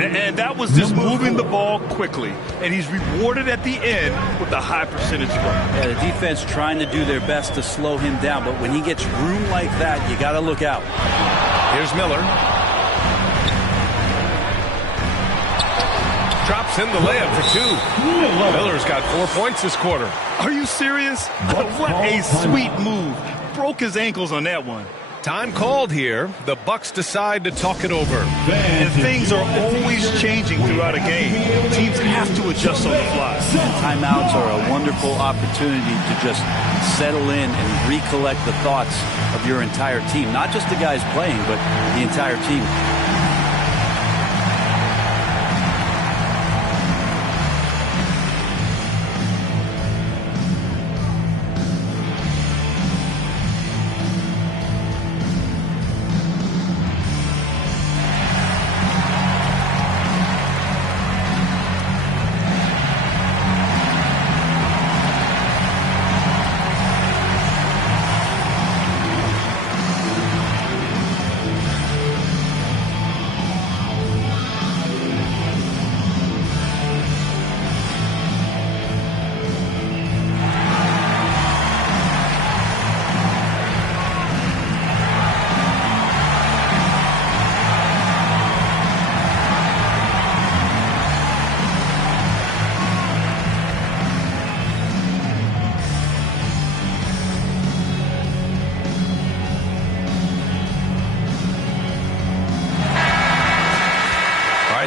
And that was just moving the ball quickly. And he's rewarded at the end with a high percentage run. Yeah, the defense trying to do their best to slow him down. But when he gets room like that, you got to look out. Here's Miller. Drops in the layup for 2. Miller's got 4 points this quarter. Are you serious? What a sweet move. Broke his ankles on that one. Time called here. The Bucks decide to talk it over. And things are always changing throughout a game. Teams have to adjust on the fly. Timeouts are a wonderful opportunity to just settle in and recollect the thoughts of your entire team. Not just the guys playing, but the entire team.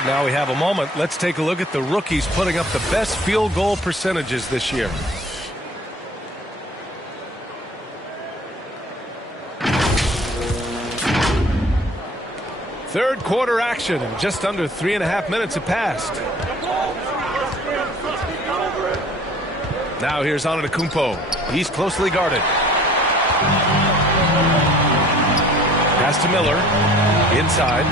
Now we have a moment. Let's take a look at the rookies putting up the best field goal percentages this year. Third quarter action, and just under 3.5 minutes have passed. Now here's Antetokounmpo. He's closely guarded. Pass to Miller. Inside.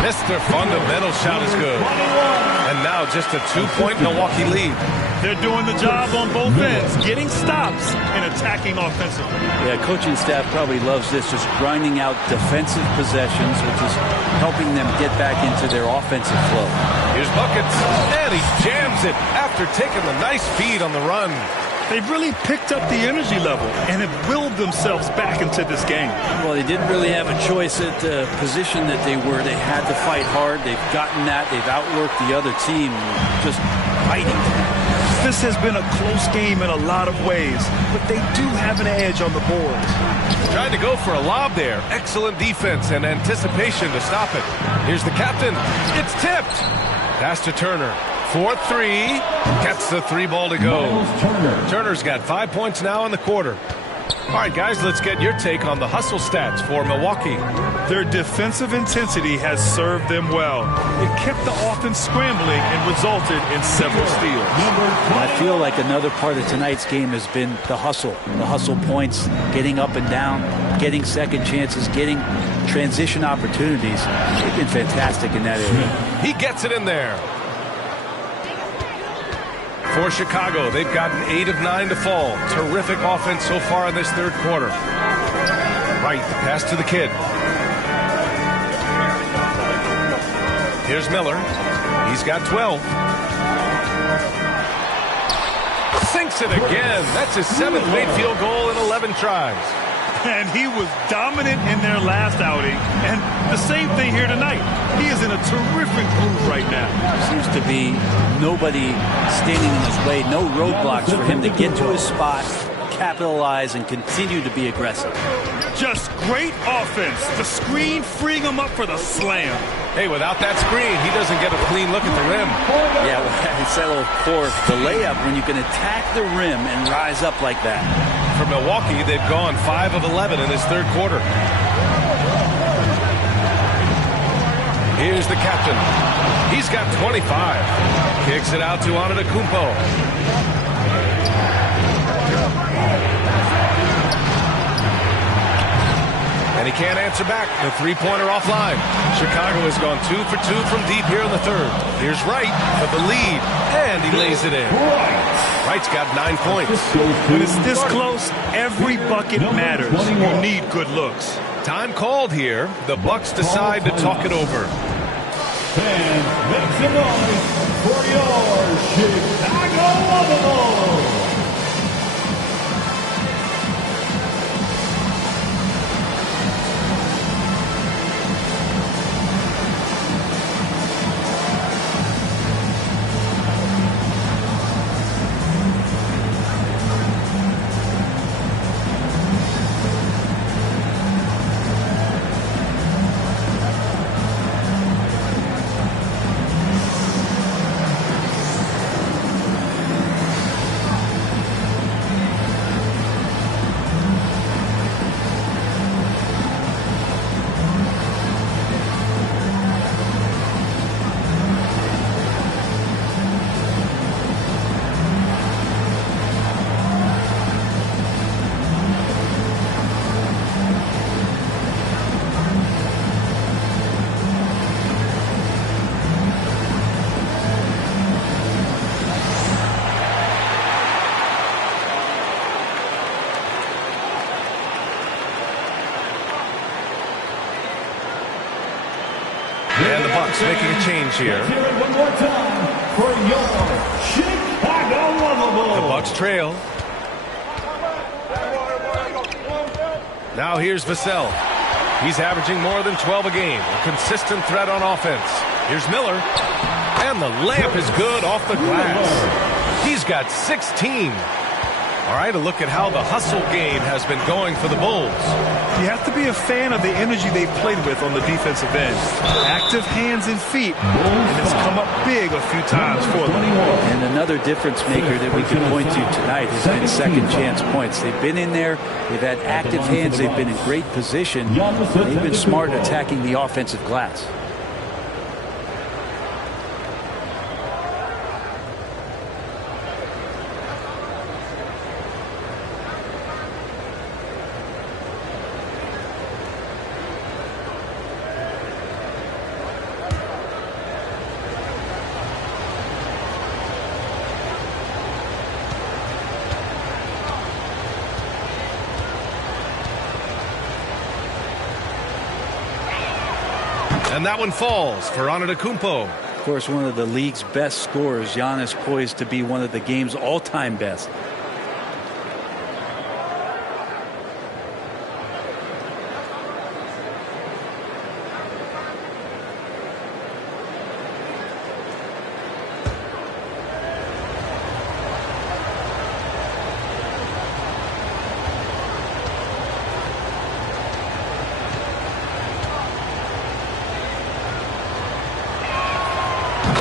Mr. Fundamental shot is good. And now just a 2-point Milwaukee lead. They're doing the job on both ends, getting stops and attacking offensively. Yeah, coaching staff probably loves this, just grinding out defensive possessions, which is helping them get back into their offensive flow. Here's Buckets, and he jams it after taking the nice feed on the run. They've really picked up the energy level and have willed themselves back into this game. Well, they didn't really have a choice at the position that they were. They had to fight hard. They've gotten that. They've outworked the other team, just fighting. This has been a close game in a lot of ways, but they do have an edge on the boards. Trying to go for a lob there. Excellent defense and anticipation to stop it. Here's the captain. It's tipped. Pass to Turner. 4-3. Gets the 3 ball to go. Turner's got 5 points now in the quarter. All right, guys, let's get your take on the hustle stats for Milwaukee. Their defensive intensity has served them well. It kept the offense scrambling and resulted in several steals. I feel like another part of tonight's game has been the hustle points, getting up and down, getting second chances, getting transition opportunities. They've been fantastic in that area. He gets it in there. for Chicago. They've gotten 8 of 9 to fall. Terrific offense so far in this third quarter. Right, the pass to the kid. Here's Miller. He's got 12. Sinks it again. That's his 7th made field goal in 11 tries. And he was dominant in their last outing. And the same thing here tonight. He is in a terrific groove right now. Seems to be nobody standing in his way. No roadblocks for him to get to his spot, capitalize, and continue to be aggressive. Just great offense. The screen freeing him up for the slam. Hey, without that screen, he doesn't get a clean look at the rim. Yeah, well, he settled for the layup when you can attack the rim and rise up like that. For Milwaukee, they've gone 5 of 11 in this third quarter. Here's the captain. He's got 25. Kicks it out to Antetokounmpo. And he can't answer back. The three-pointer offline. Chicago has gone 2 for 2 from deep here in the third. Here's Wright for the lead, and he lays it in. Wright's got 9 points. When it's this close, every bucket matters. You need good looks. Time called here. The Bucks decide to talk it over. Fans, make some noise for your Chicago Bulls. And the Bucks making a change here. Let's hear it one more time for your Chicago Bulls. The Bucks trail. Now here's Vassell. He's averaging more than 12 a game. A consistent threat on offense. Here's Miller. And the layup is good off the glass. He's got 16. All right, a look at how the hustle game has been going for the Bulls. You have to be a fan of the energy they've played with on the defensive end. Active hands and feet, and it's come up big a few times for them. And another difference maker that we can point to tonight has been second chance points. They've been in there, they've had active hands, they've been in great position, they've been smart attacking the offensive glass. And that one falls for Antetokounmpo. Of course, one of the league's best scorers, Giannis, poised to be one of the game's all-time best.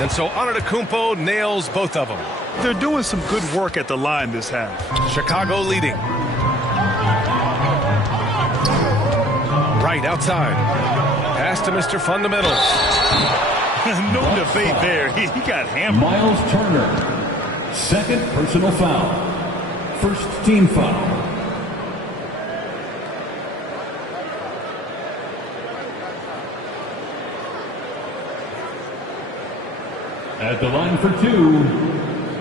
And so Antetokounmpo nails both of them. They're doing some good work at the line this half. Chicago leading. Right outside. Pass to Mr. Fundamentals. No debate there. He got hammered. Miles Turner, second personal foul. First team foul. At the line for two,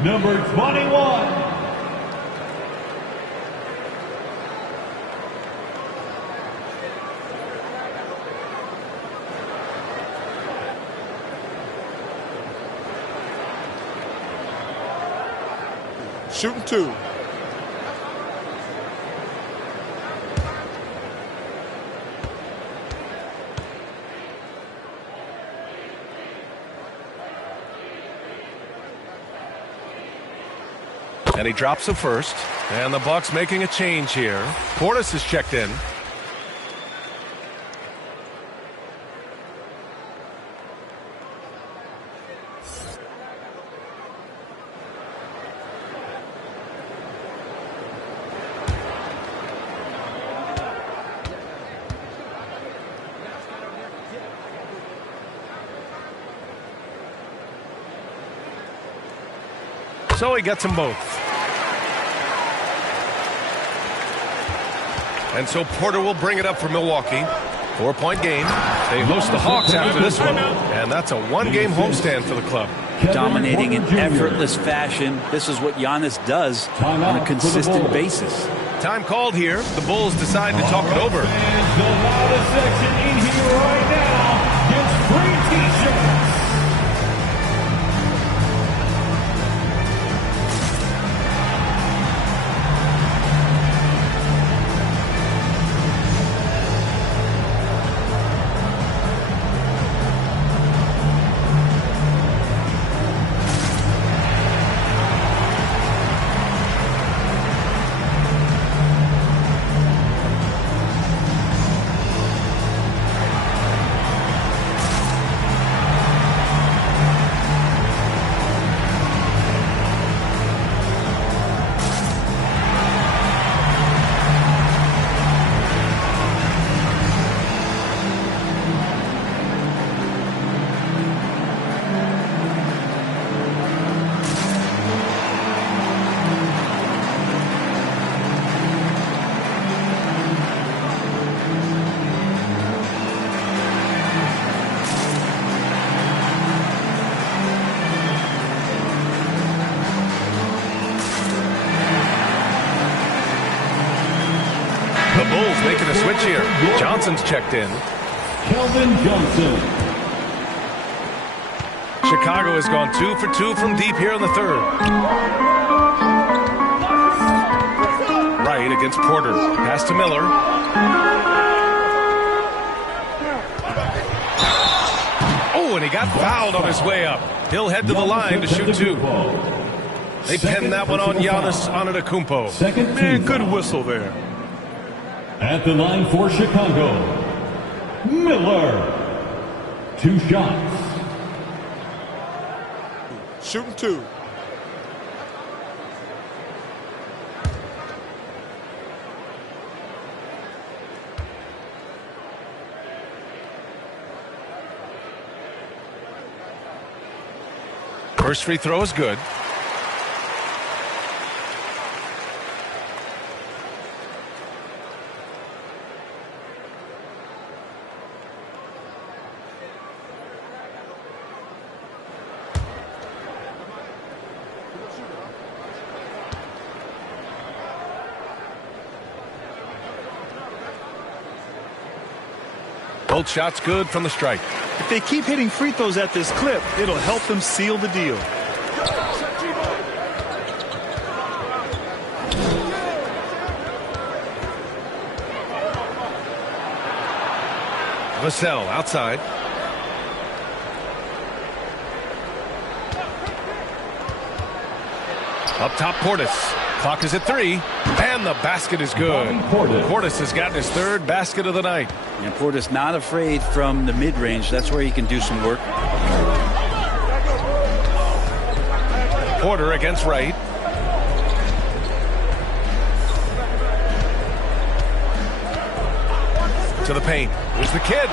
number 21. Shooting 2. And he drops the first. And the Bucks making a change here. Portis is checked in. So he gets them both. And so Porter will bring it up for Milwaukee. 4-point game. They host the Hawks after this one. And that's a one-game homestand for the club. Dominating in effortless fashion. This is what Giannis does on a consistent basis. Time called here. The Bulls decide to talk it over. The loudest section in here right now gets free t-shirts. Bulls making a switch here. Johnson's checked in. Keldon Johnson. Chicago has gone 2 for 2 from deep here in the third. Wright against Porter. Pass to Miller. Oh, and he got fouled on his way up. He'll head to the line to shoot 2. They pinned that one on Giannis Antetokounmpo. Man, good whistle there. At the line for Chicago, Miller. 2 shots. Shooting 2. First free throw is good. Both shots good from the strike. If they keep hitting free throws at this clip, it'll help them seal the deal. Vassell outside. Up top, Portis. Clock is at 3. And the basket is good. Portis has gotten his 3rd basket of the night. And Portis not afraid from the mid-range. That's where he can do some work. Porter against Wright. To the paint. Here's the kid.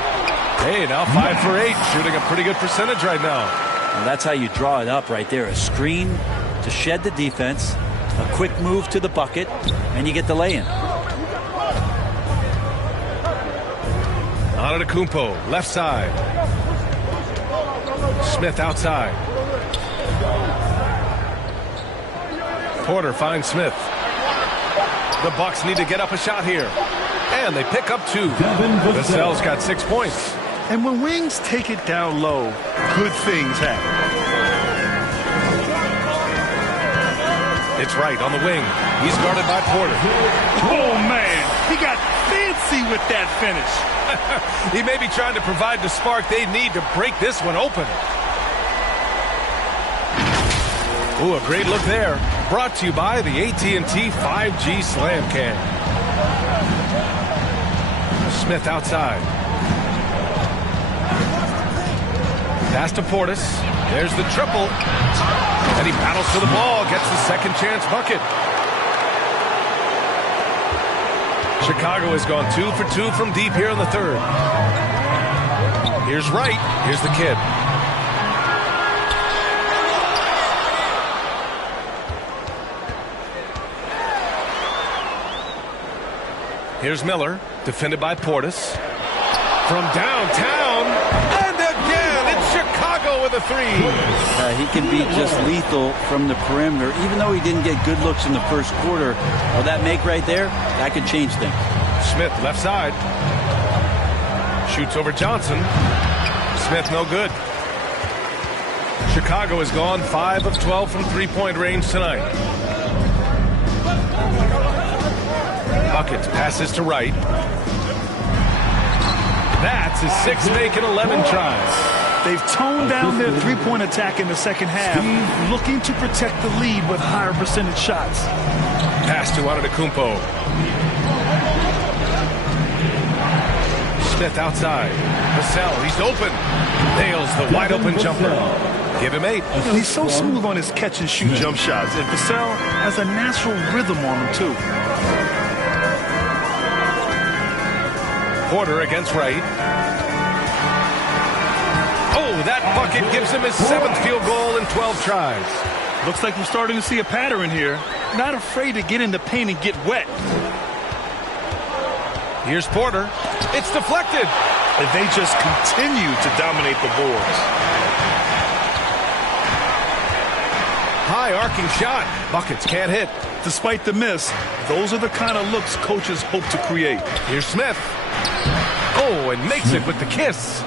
Hey, now 5 for 8. Shooting a pretty good percentage right now. Well, that's how you draw it up right there. A screen to shed the defense. A quick move to the bucket. And you get the lay-in. Antetokounmpo, left side. Smith outside. Porter finds Smith. The Bucks need to get up a shot here. And they pick up 2. Vassell's got 6 points. And when Wings take it down low, good things happen. It's Wright on the wing. He's guarded by Porter. Oh, man. He got fancy with that finish. He may be trying to provide the spark they need to break this one open. Ooh, a great look there. Brought to you by the AT&T 5G Slam Cam. Smith outside. Pass to Portis. There's the triple. And he battles for the ball. Gets the second chance bucket. Chicago has gone 2 for 2 from deep here in the third. Here's Wright. Here's the kid. Here's Miller, defended by Portis. From downtown, and again, it's Chicago with a 3. He can be just lethal from the perimeter, even though he didn't get good looks in the first quarter. Well, that make right there, that could change things. Smith, left side. Shoots over Johnson. Smith, no good. Chicago has gone 5 of 12 from three-point range tonight. Buckets passes to Wright. That's his 6th make in 11 tries. They've toned down their three-point attack in the second half, looking to protect the lead with higher percentage shots. Pass to Antetokounmpo. Smith outside. Vassell, he's open. Nails the wide-open jumper. Give him 8. He's so smooth on his catch-and-shoot jump shots, and Vassell has a natural rhythm on him, too. Porter against Wright. Oh, that bucket gives him his 7th field goal in 12 tries. Looks like we're starting to see a pattern here. Not afraid to get in the paint and get wet. Here's Porter. It's deflected. And they just continue to dominate the boards. High arcing shot. Buckets can't hit. Despite the miss, those are the kind of looks coaches hope to create. Here's Smith. Oh, and makes it with the kiss.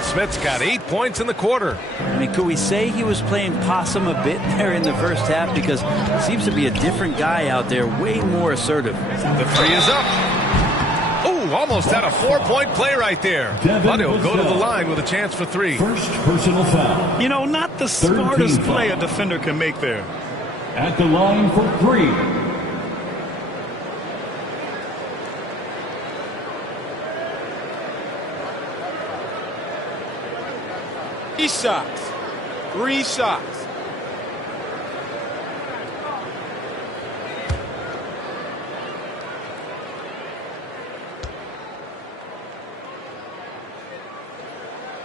Smith's got 8 points in the quarter. I mean, could we say he was playing possum a bit there in the first half? Because it seems to be a different guy out there, way more assertive. The 3 is up. Oh, almost had a 4-point play right there. But he'll go to the line with a chance for 3. First personal foul. You know, not the smartest play a defender can make there. At the line for 3. Shots. 3 shots.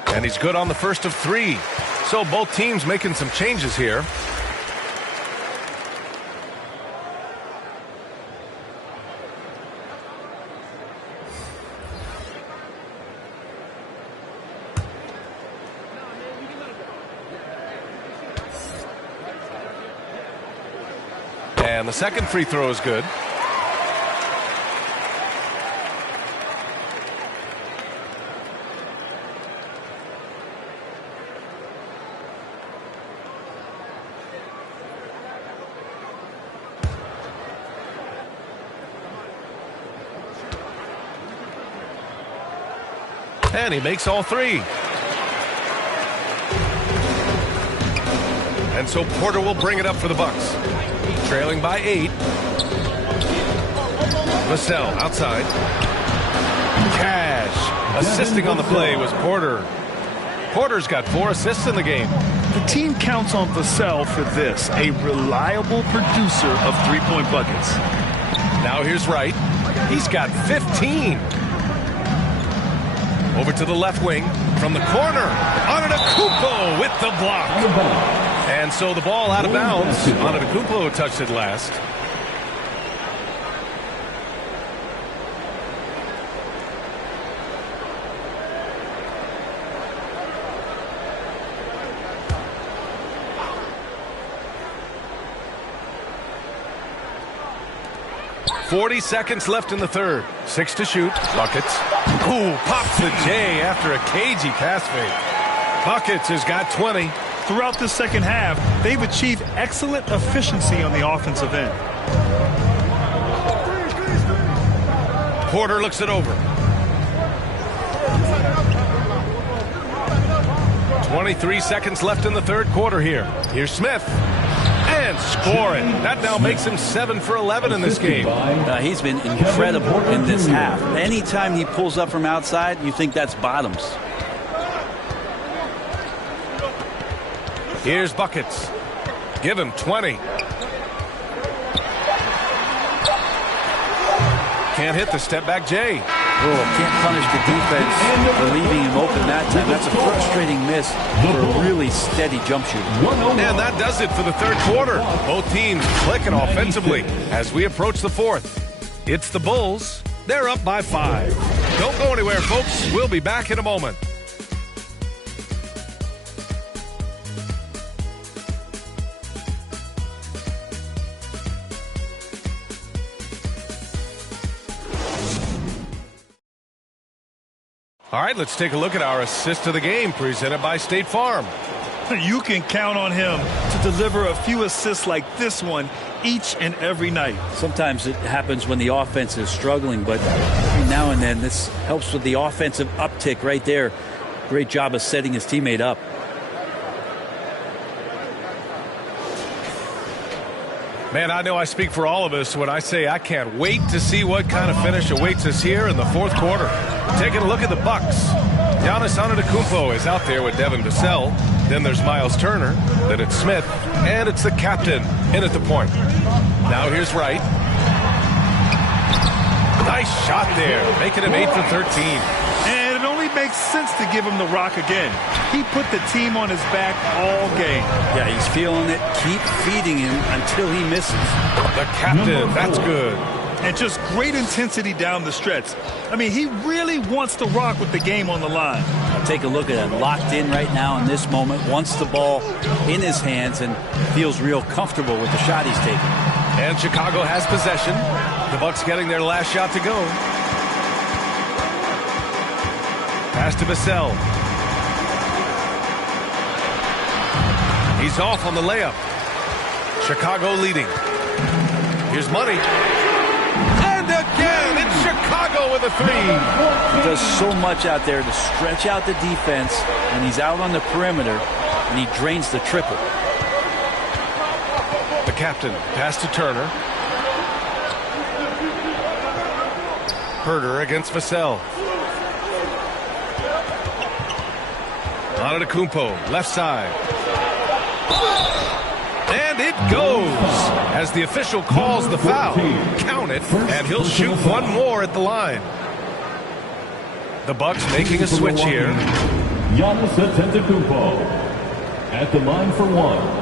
And he's good on the first of 3. So both teams making some changes here. And the second free throw is good. And he makes all 3. And so Porter will bring it up for the Bucks. Trailing by 8. Vassell outside. Cash. Assisting on the play was Porter. Porter's got 4 assists in the game. The team counts on Vassell for this, a reliable producer of three-point buckets. Now here's Wright. He's got 15. Over to the left wing. From the corner. Antetokounmpo with the block. And so the ball out of bounds. Antetokounmpo touched it last. 40 seconds left in the third. 6 to shoot. Buckets. Ooh, pops the J after a cagey pass fake. Buckets has got 20. Throughout the second half, they've achieved excellent efficiency on the offensive end. Porter looks it over. 23 seconds left in the third quarter here. Here's Smith. And scoring. That now makes him 7 for 11 in this game. He's been incredible in this half. Anytime he pulls up from outside, you think that's bottoms. Here's Buckets. Give him 20. Can't hit the step back J. Oh, can't punish the defense for leaving him open that time. That's a frustrating miss for a really steady jump shooter. And that does it for the third quarter. Both teams clicking offensively as we approach the fourth. It's the Bulls. They're up by 5. Don't go anywhere, folks. We'll be back in a moment. All right, let's take a look at our assist of the game presented by State Farm. You can count on him to deliver a few assists like this one each and every night. Sometimes it happens when the offense is struggling, but every now and then this helps with the offensive uptick right there. Great job of setting his teammate up. Man, I know I speak for all of us when I say I can't wait to see what kind of finish awaits us here in the fourth quarter. Taking a look at the Bucks. Giannis Antetokounmpo is out there with Devin Vassell. Then there's Miles Turner. Then it's Smith. And it's the captain in at the point. Now here's Wright. Nice shot there, making him 8 for 13. And it only makes sense to give him the rock again. He put the team on his back all game. Yeah, he's feeling it. Keep feeding him until he misses. The captain, that's good. And just great intensity down the stretch. I mean, he really wants to rock with the game on the line. Take a look at it. Locked in right now in this moment. Wants the ball in his hands and feels real comfortable with the shot he's taking. And Chicago has possession. The Bucks getting their last shot to go. Pass to Vassell. He's off on the layup. Chicago leading. Here's Money. And again, it's Chicago with a 3. He does so much out there to stretch out the defense when he's out on the perimeter, and he drains the triple. The captain, pass to Turner. Herter against Vassell. Antetokounmpo, left side. And it goes as the official calls the foul. Count it, and he'll shoot one more at the line. The Bucks making a switch here. Giannis Antetokounmpo at the line for 1.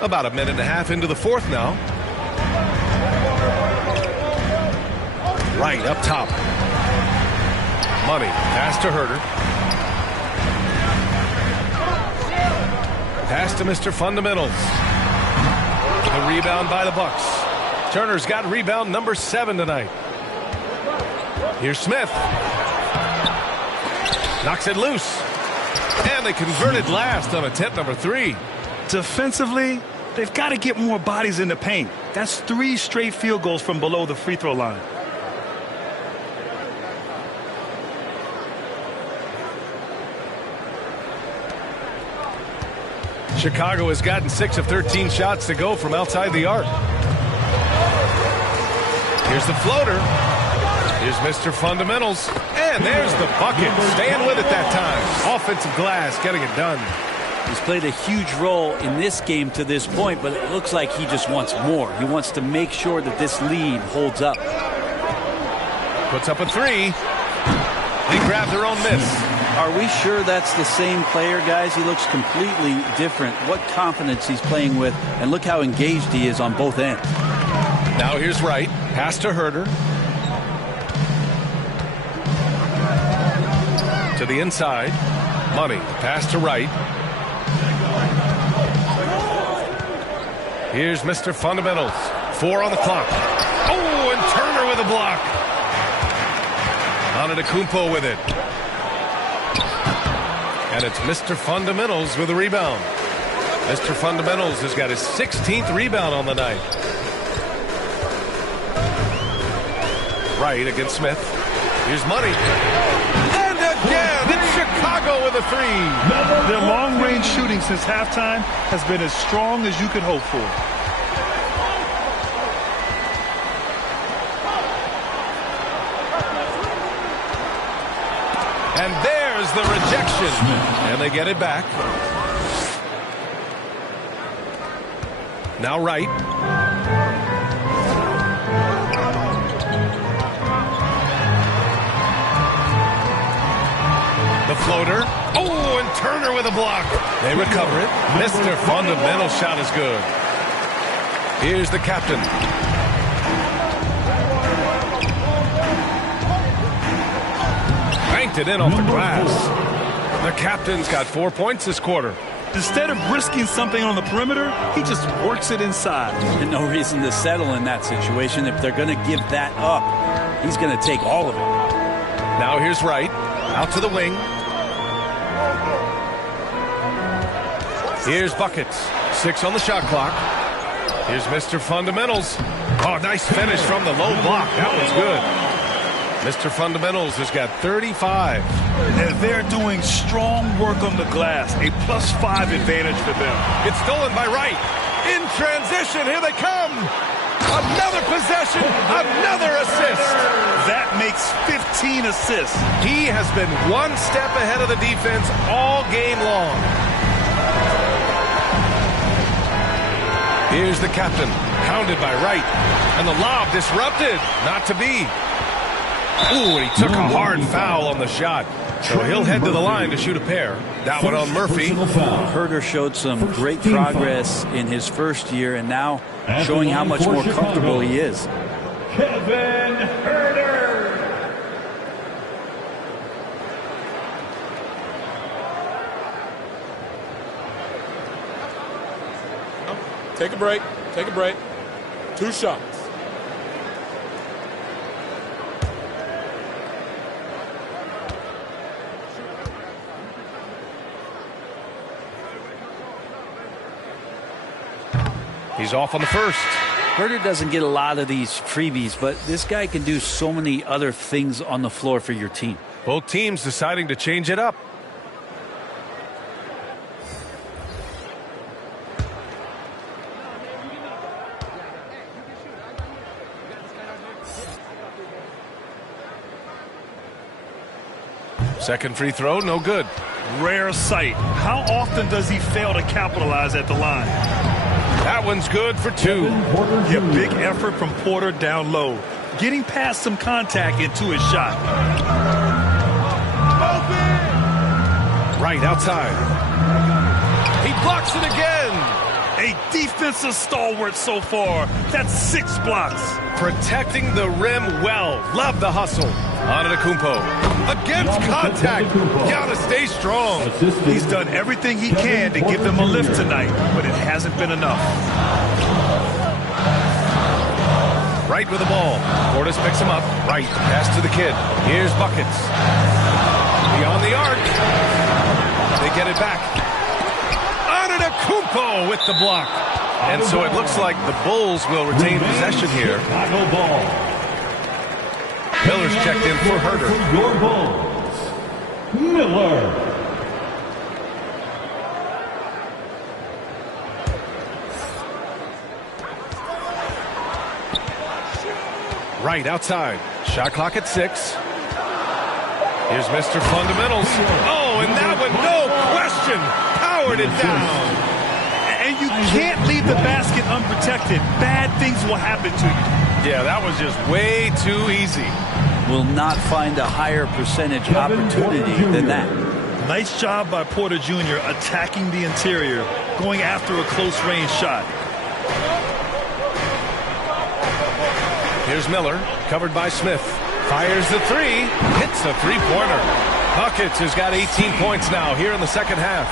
About a minute and a half into the fourth now. Right up top. Money. Pass to Herter. Pass to Mr. Fundamentals. The rebound by the Bucks. Turner's got rebound number 7 tonight. Here's Smith. Knocks it loose. And they converted last on attempt number 3. Defensively, they've got to get more bodies in the paint. That's 3 straight field goals from below the free throw line. Chicago has gotten 6 of 13 shots to go from outside the arc. Here's the floater. Here's Mr. Fundamentals. And there's the bucket. Staying with it that time. Offensive glass getting it done. He's played a huge role in this game to this point, but it looks like he just wants more. He wants to make sure that this lead holds up. Puts up a three. They grab their own miss. Are we sure that's the same player, guys? He looks completely different. What confidence he's playing with, and look how engaged he is on both ends. Now here's Wright. Pass to Herder. To the inside. Money. Pass to Wright. Here's Mr. Fundamentals. 4 on the clock. Oh, and Turner with a block. Antetokounmpo with it. And it's Mr. Fundamentals with a rebound. Mr. Fundamentals has got his 16th rebound on the night. Wright against Smith. Here's Money. And again, it's Chicago with a three. Their long-range shooting since halftime has been as strong as you could hope for. And there's the rejection. And they get it back. Now Wright. The floater. Oh, and Turner with a block. They recover it. Mr. Fundamental shot is good. Here's the captain. Banked it in off the glass. The captain's got 4 points this quarter. Instead of risking something on the perimeter, he just works it inside. And no reason to settle in that situation. If they're going to give that up, he's going to take all of it. Now here's Wright. Out to the wing. Here's Buckets. 6 on the shot clock. Here's Mr. Fundamentals. Oh, nice finish from the low block. That one's good. Mr. Fundamentals has got 35. And they're doing strong work on the glass. A +5 advantage for them. It's stolen by Wright. In transition, here they come. Another possession, another assist. That makes 15 assists. He has been one step ahead of the defense all game long. Here's the captain, pounded by Wright. And the lob disrupted, not to be. Ooh, and he took a hard foul on the shot. So he'll head to the line to shoot a pair. That one on Murphy. Herder showed some great progress in his first year, and now showing how much more comfortable he is. Kevin Herder. Take a break. Take a break. 2 shots. He's off on the first. Herder doesn't get a lot of these freebies, but this guy can do so many other things on the floor for your team. Both teams deciding to change it up. Second free throw, no good. Rare sight. How often does he fail to capitalize at the line? That one's good for 2. Yeah, big effort from Porter down low. Getting past some contact into his shot. Right outside. He blocks it again. A defensive stalwart so far. That's 6 blocks. Protecting the rim well. Love the hustle. Antetokounmpo. Against contact. Gotta stay strong. He's done everything he can to give them a lift tonight, but it hasn't been enough. Wright with the ball. Portis picks him up. Wright. Pass to the kid. Here's Buckets. Beyond the arc. They get it back. Antetokounmpo with the block. And so it looks like the Bulls will retain possession here. Chicago ball. Miller's checked in for Herder. Your Bulls, Miller. Right outside. Shot clock at 6. Here's Mr. Fundamentals. Oh, and that one, no question, powered it down. And you can't leave the basket unprotected. Bad things will happen to you. Yeah, that was just way too easy. Will not find a higher percentage opportunity than that. Nice job by Porter Jr. attacking the interior, going after a close-range shot. Here's Miller, covered by Smith. Fires the three, hits the three-pointer. Buckets has got 18 points now here in the second half.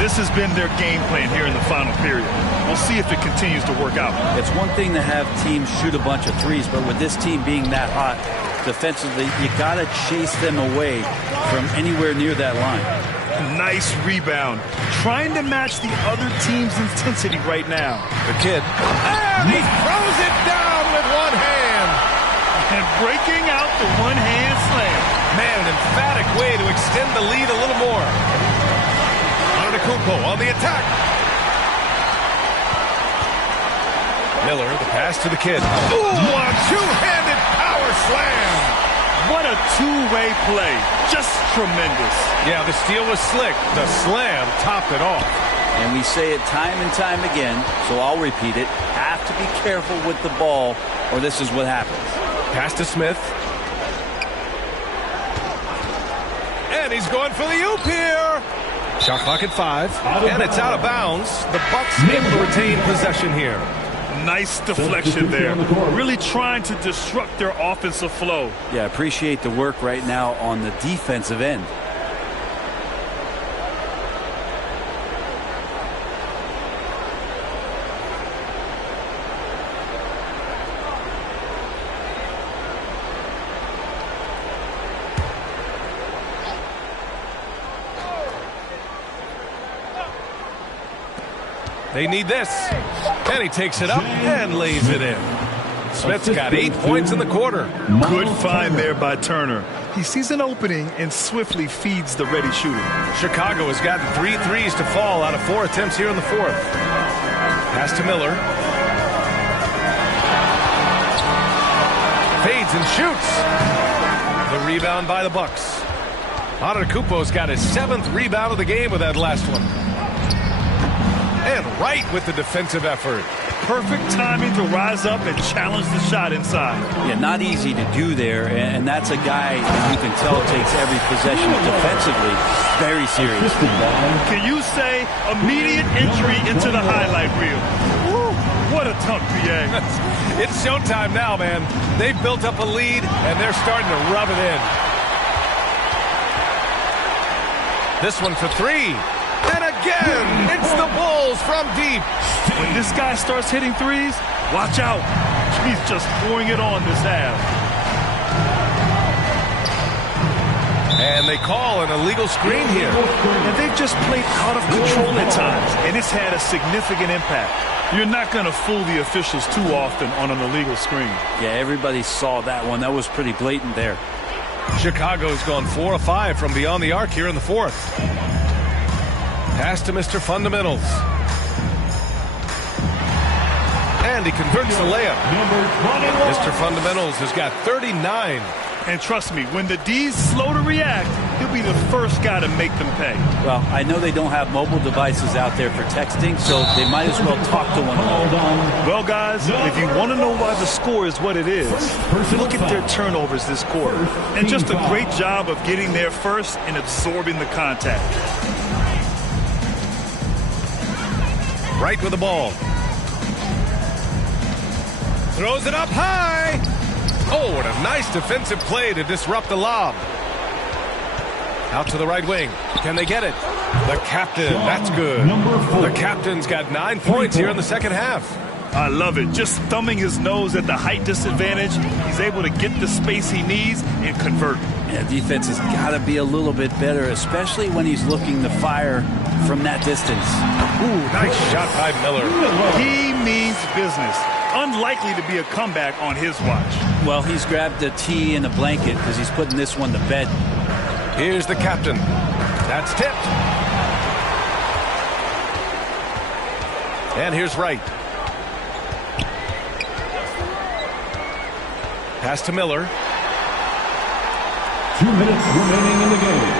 This has been their game plan here in the final period. We'll see if it continues to work out. It's one thing to have teams shoot a bunch of threes, but with this team being that hot defensively, you got to chase them away from anywhere near that line. Nice rebound. Trying to match the other team's intensity right now. The kid. And he throws it down with one hand. And breaking out the one-hand slam. Man, an emphatic way to extend the lead a little more. Antetokounmpo on the attack. Miller, the pass to the kid. Ooh, a two-handed power slam. What a two-way play. Just tremendous. Yeah, the steal was slick. The slam topped it off. And we say it time and time again, so I'll repeat it. Have to be careful with the ball, or this is what happens. Pass to Smith. And he's going for the oop here. Shot clock at 5. And it's out of bounds. The Bucks able to retain possession here. Nice deflection there. Really trying to disrupt their offensive flow. Yeah, appreciate the work right now on the defensive end. They need this. And he takes it up and lays it in. Smith's got 8 points in the quarter. Good find there by Turner. He sees an opening and swiftly feeds the ready shooter. Chicago has gotten 3 threes to fall out of 4 attempts here in the fourth. Pass to Miller. Fades and shoots. The rebound by the Bucks. Antetokounmpo's got his 7th rebound of the game with that last one. And right with the defensive effort. Perfect timing to rise up and challenge the shot inside. Yeah, not easy to do there, and that's a guy that you can tell takes every possession defensively very serious. Can you say immediate entry into the highlight reel? Woo, what a tough PA. It's showtime now, man. They've built up a lead, and they're starting to rub it in. This one for 3. And again, it's the Bulls from deep. When this guy starts hitting threes, watch out. He's just pouring it on this half. And they call an illegal screen here. And they've just played out of control at times, and it's had a significant impact. You're not going to fool the officials too often on an illegal screen. Yeah, everybody saw that one. That was pretty blatant there. Chicago's gone 4 of 5 from beyond the arc here in the fourth. Pass to Mr. Fundamentals. And he converts the layup. Mr. Fundamentals has got 39. And trust me, when the D's slow to react, he'll be the first guy to make them pay. Well, I know they don't have mobile devices out there for texting, so they might as well talk to one another. Well, guys, if you want to know why the score is what it is, look at their turnovers this quarter. And just a great job of getting there first and absorbing the contact. Right with the ball. Throws it up high. Oh, what a nice defensive play to disrupt the lob. Out to the right wing. Can they get it? The captain. That's good. The captain's got 9 points here in the second half. I love it. Just thumbing his nose at the height disadvantage. He's able to get the space he needs and convert. Yeah, defense has got to be a little bit better, especially when he's looking to fire from that distance. Ooh, nice shot by Miller. He means business. Unlikely to be a comeback on his watch. Well, he's grabbed a tee and a blanket because he's putting this one to bed. Here's the captain. That's tipped. And here's Wright. Pass to Miller. 2 minutes remaining in the game.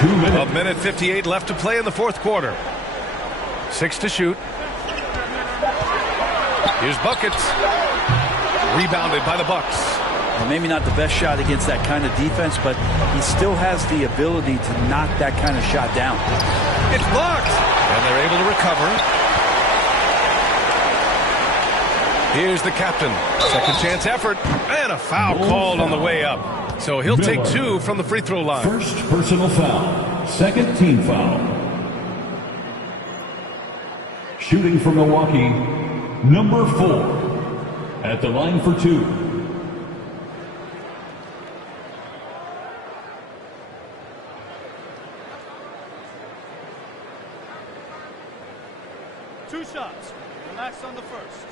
2 minutes. 1:58 left to play in the fourth quarter. 6 to shoot. Here's Buckets. Rebounded by the Bucks. Well, maybe not the best shot against that kind of defense, but he still has the ability to knock that kind of shot down. It's blocked, and they're able to recover. Here's the captain. Second chance effort, and a foul called on the way up. So he'll take 2 from the free throw line. First personal foul. Second team foul. Shooting for Milwaukee, number 4. At the line for 2. Two shots. Relax on the first.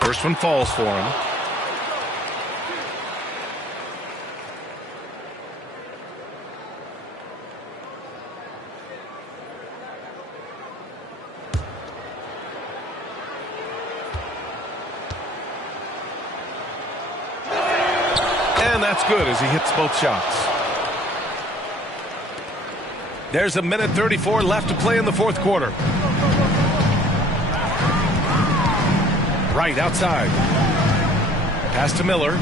First one falls for him. And that's good as he hits both shots. There's 1:34 left to play in the fourth quarter. Right outside. Pass to Miller.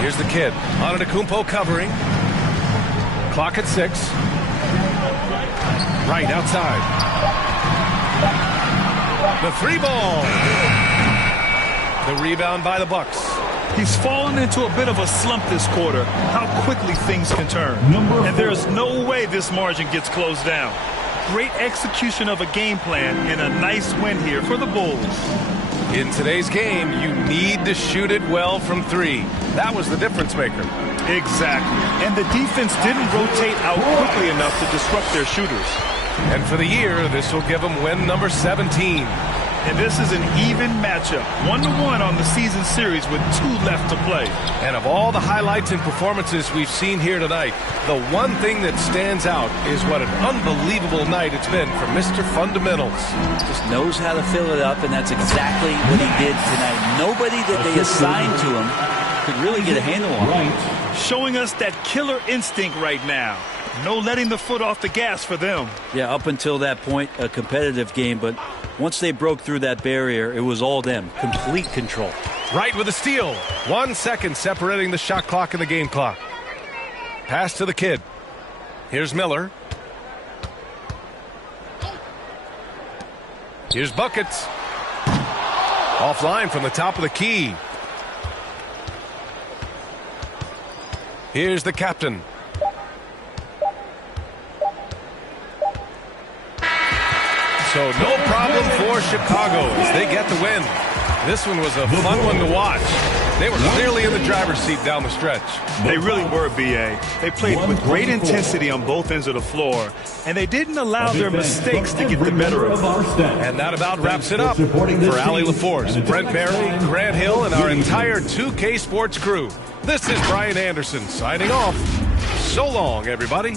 Here's the kid. Antetokounmpo covering. Clock at 6. Right outside. The 3 ball. The rebound by the Bucks. He's fallen into a bit of a slump this quarter. How quickly things can turn. And there's no way this margin gets closed down. Great execution of a game plan and a nice win here for the Bulls. In today's game, you need to shoot it well from 3. That was the difference maker. Exactly. And the defense didn't rotate out quickly enough to disrupt their shooters. And for the year, this will give them win number 17. And this is an even matchup, 1-1 on the season series with 2 left to play. And of all the highlights and performances we've seen here tonight, the one thing that stands out is what an unbelievable night it's been for Mr. Fundamentals. Just knows how to fill it up, and that's exactly what he did tonight. Nobody that they assigned to him could really get a handle on him. Showing us that killer instinct right now. No letting the foot off the gas for them. Yeah, up until that point, a competitive game, but once they broke through that barrier, it was all them. Complete control. Wright with a steal. 1 second separating the shot clock and the game clock. Pass to the kid. Here's Miller. Here's Buckets. Offline from the top of the key. Here's the captain. So no problem for Chicago as they get the win. This one was a fun one to watch. They were clearly in the driver's seat down the stretch. They really were, B.A. They played with great intensity on both ends of the floor, and they didn't allow their mistakes to get the better of them. And that about wraps it up for Allie LaForce, Brent Barry, Grant Hill, and our entire 2K Sports crew. This is Brian Anderson signing off. So long, everybody.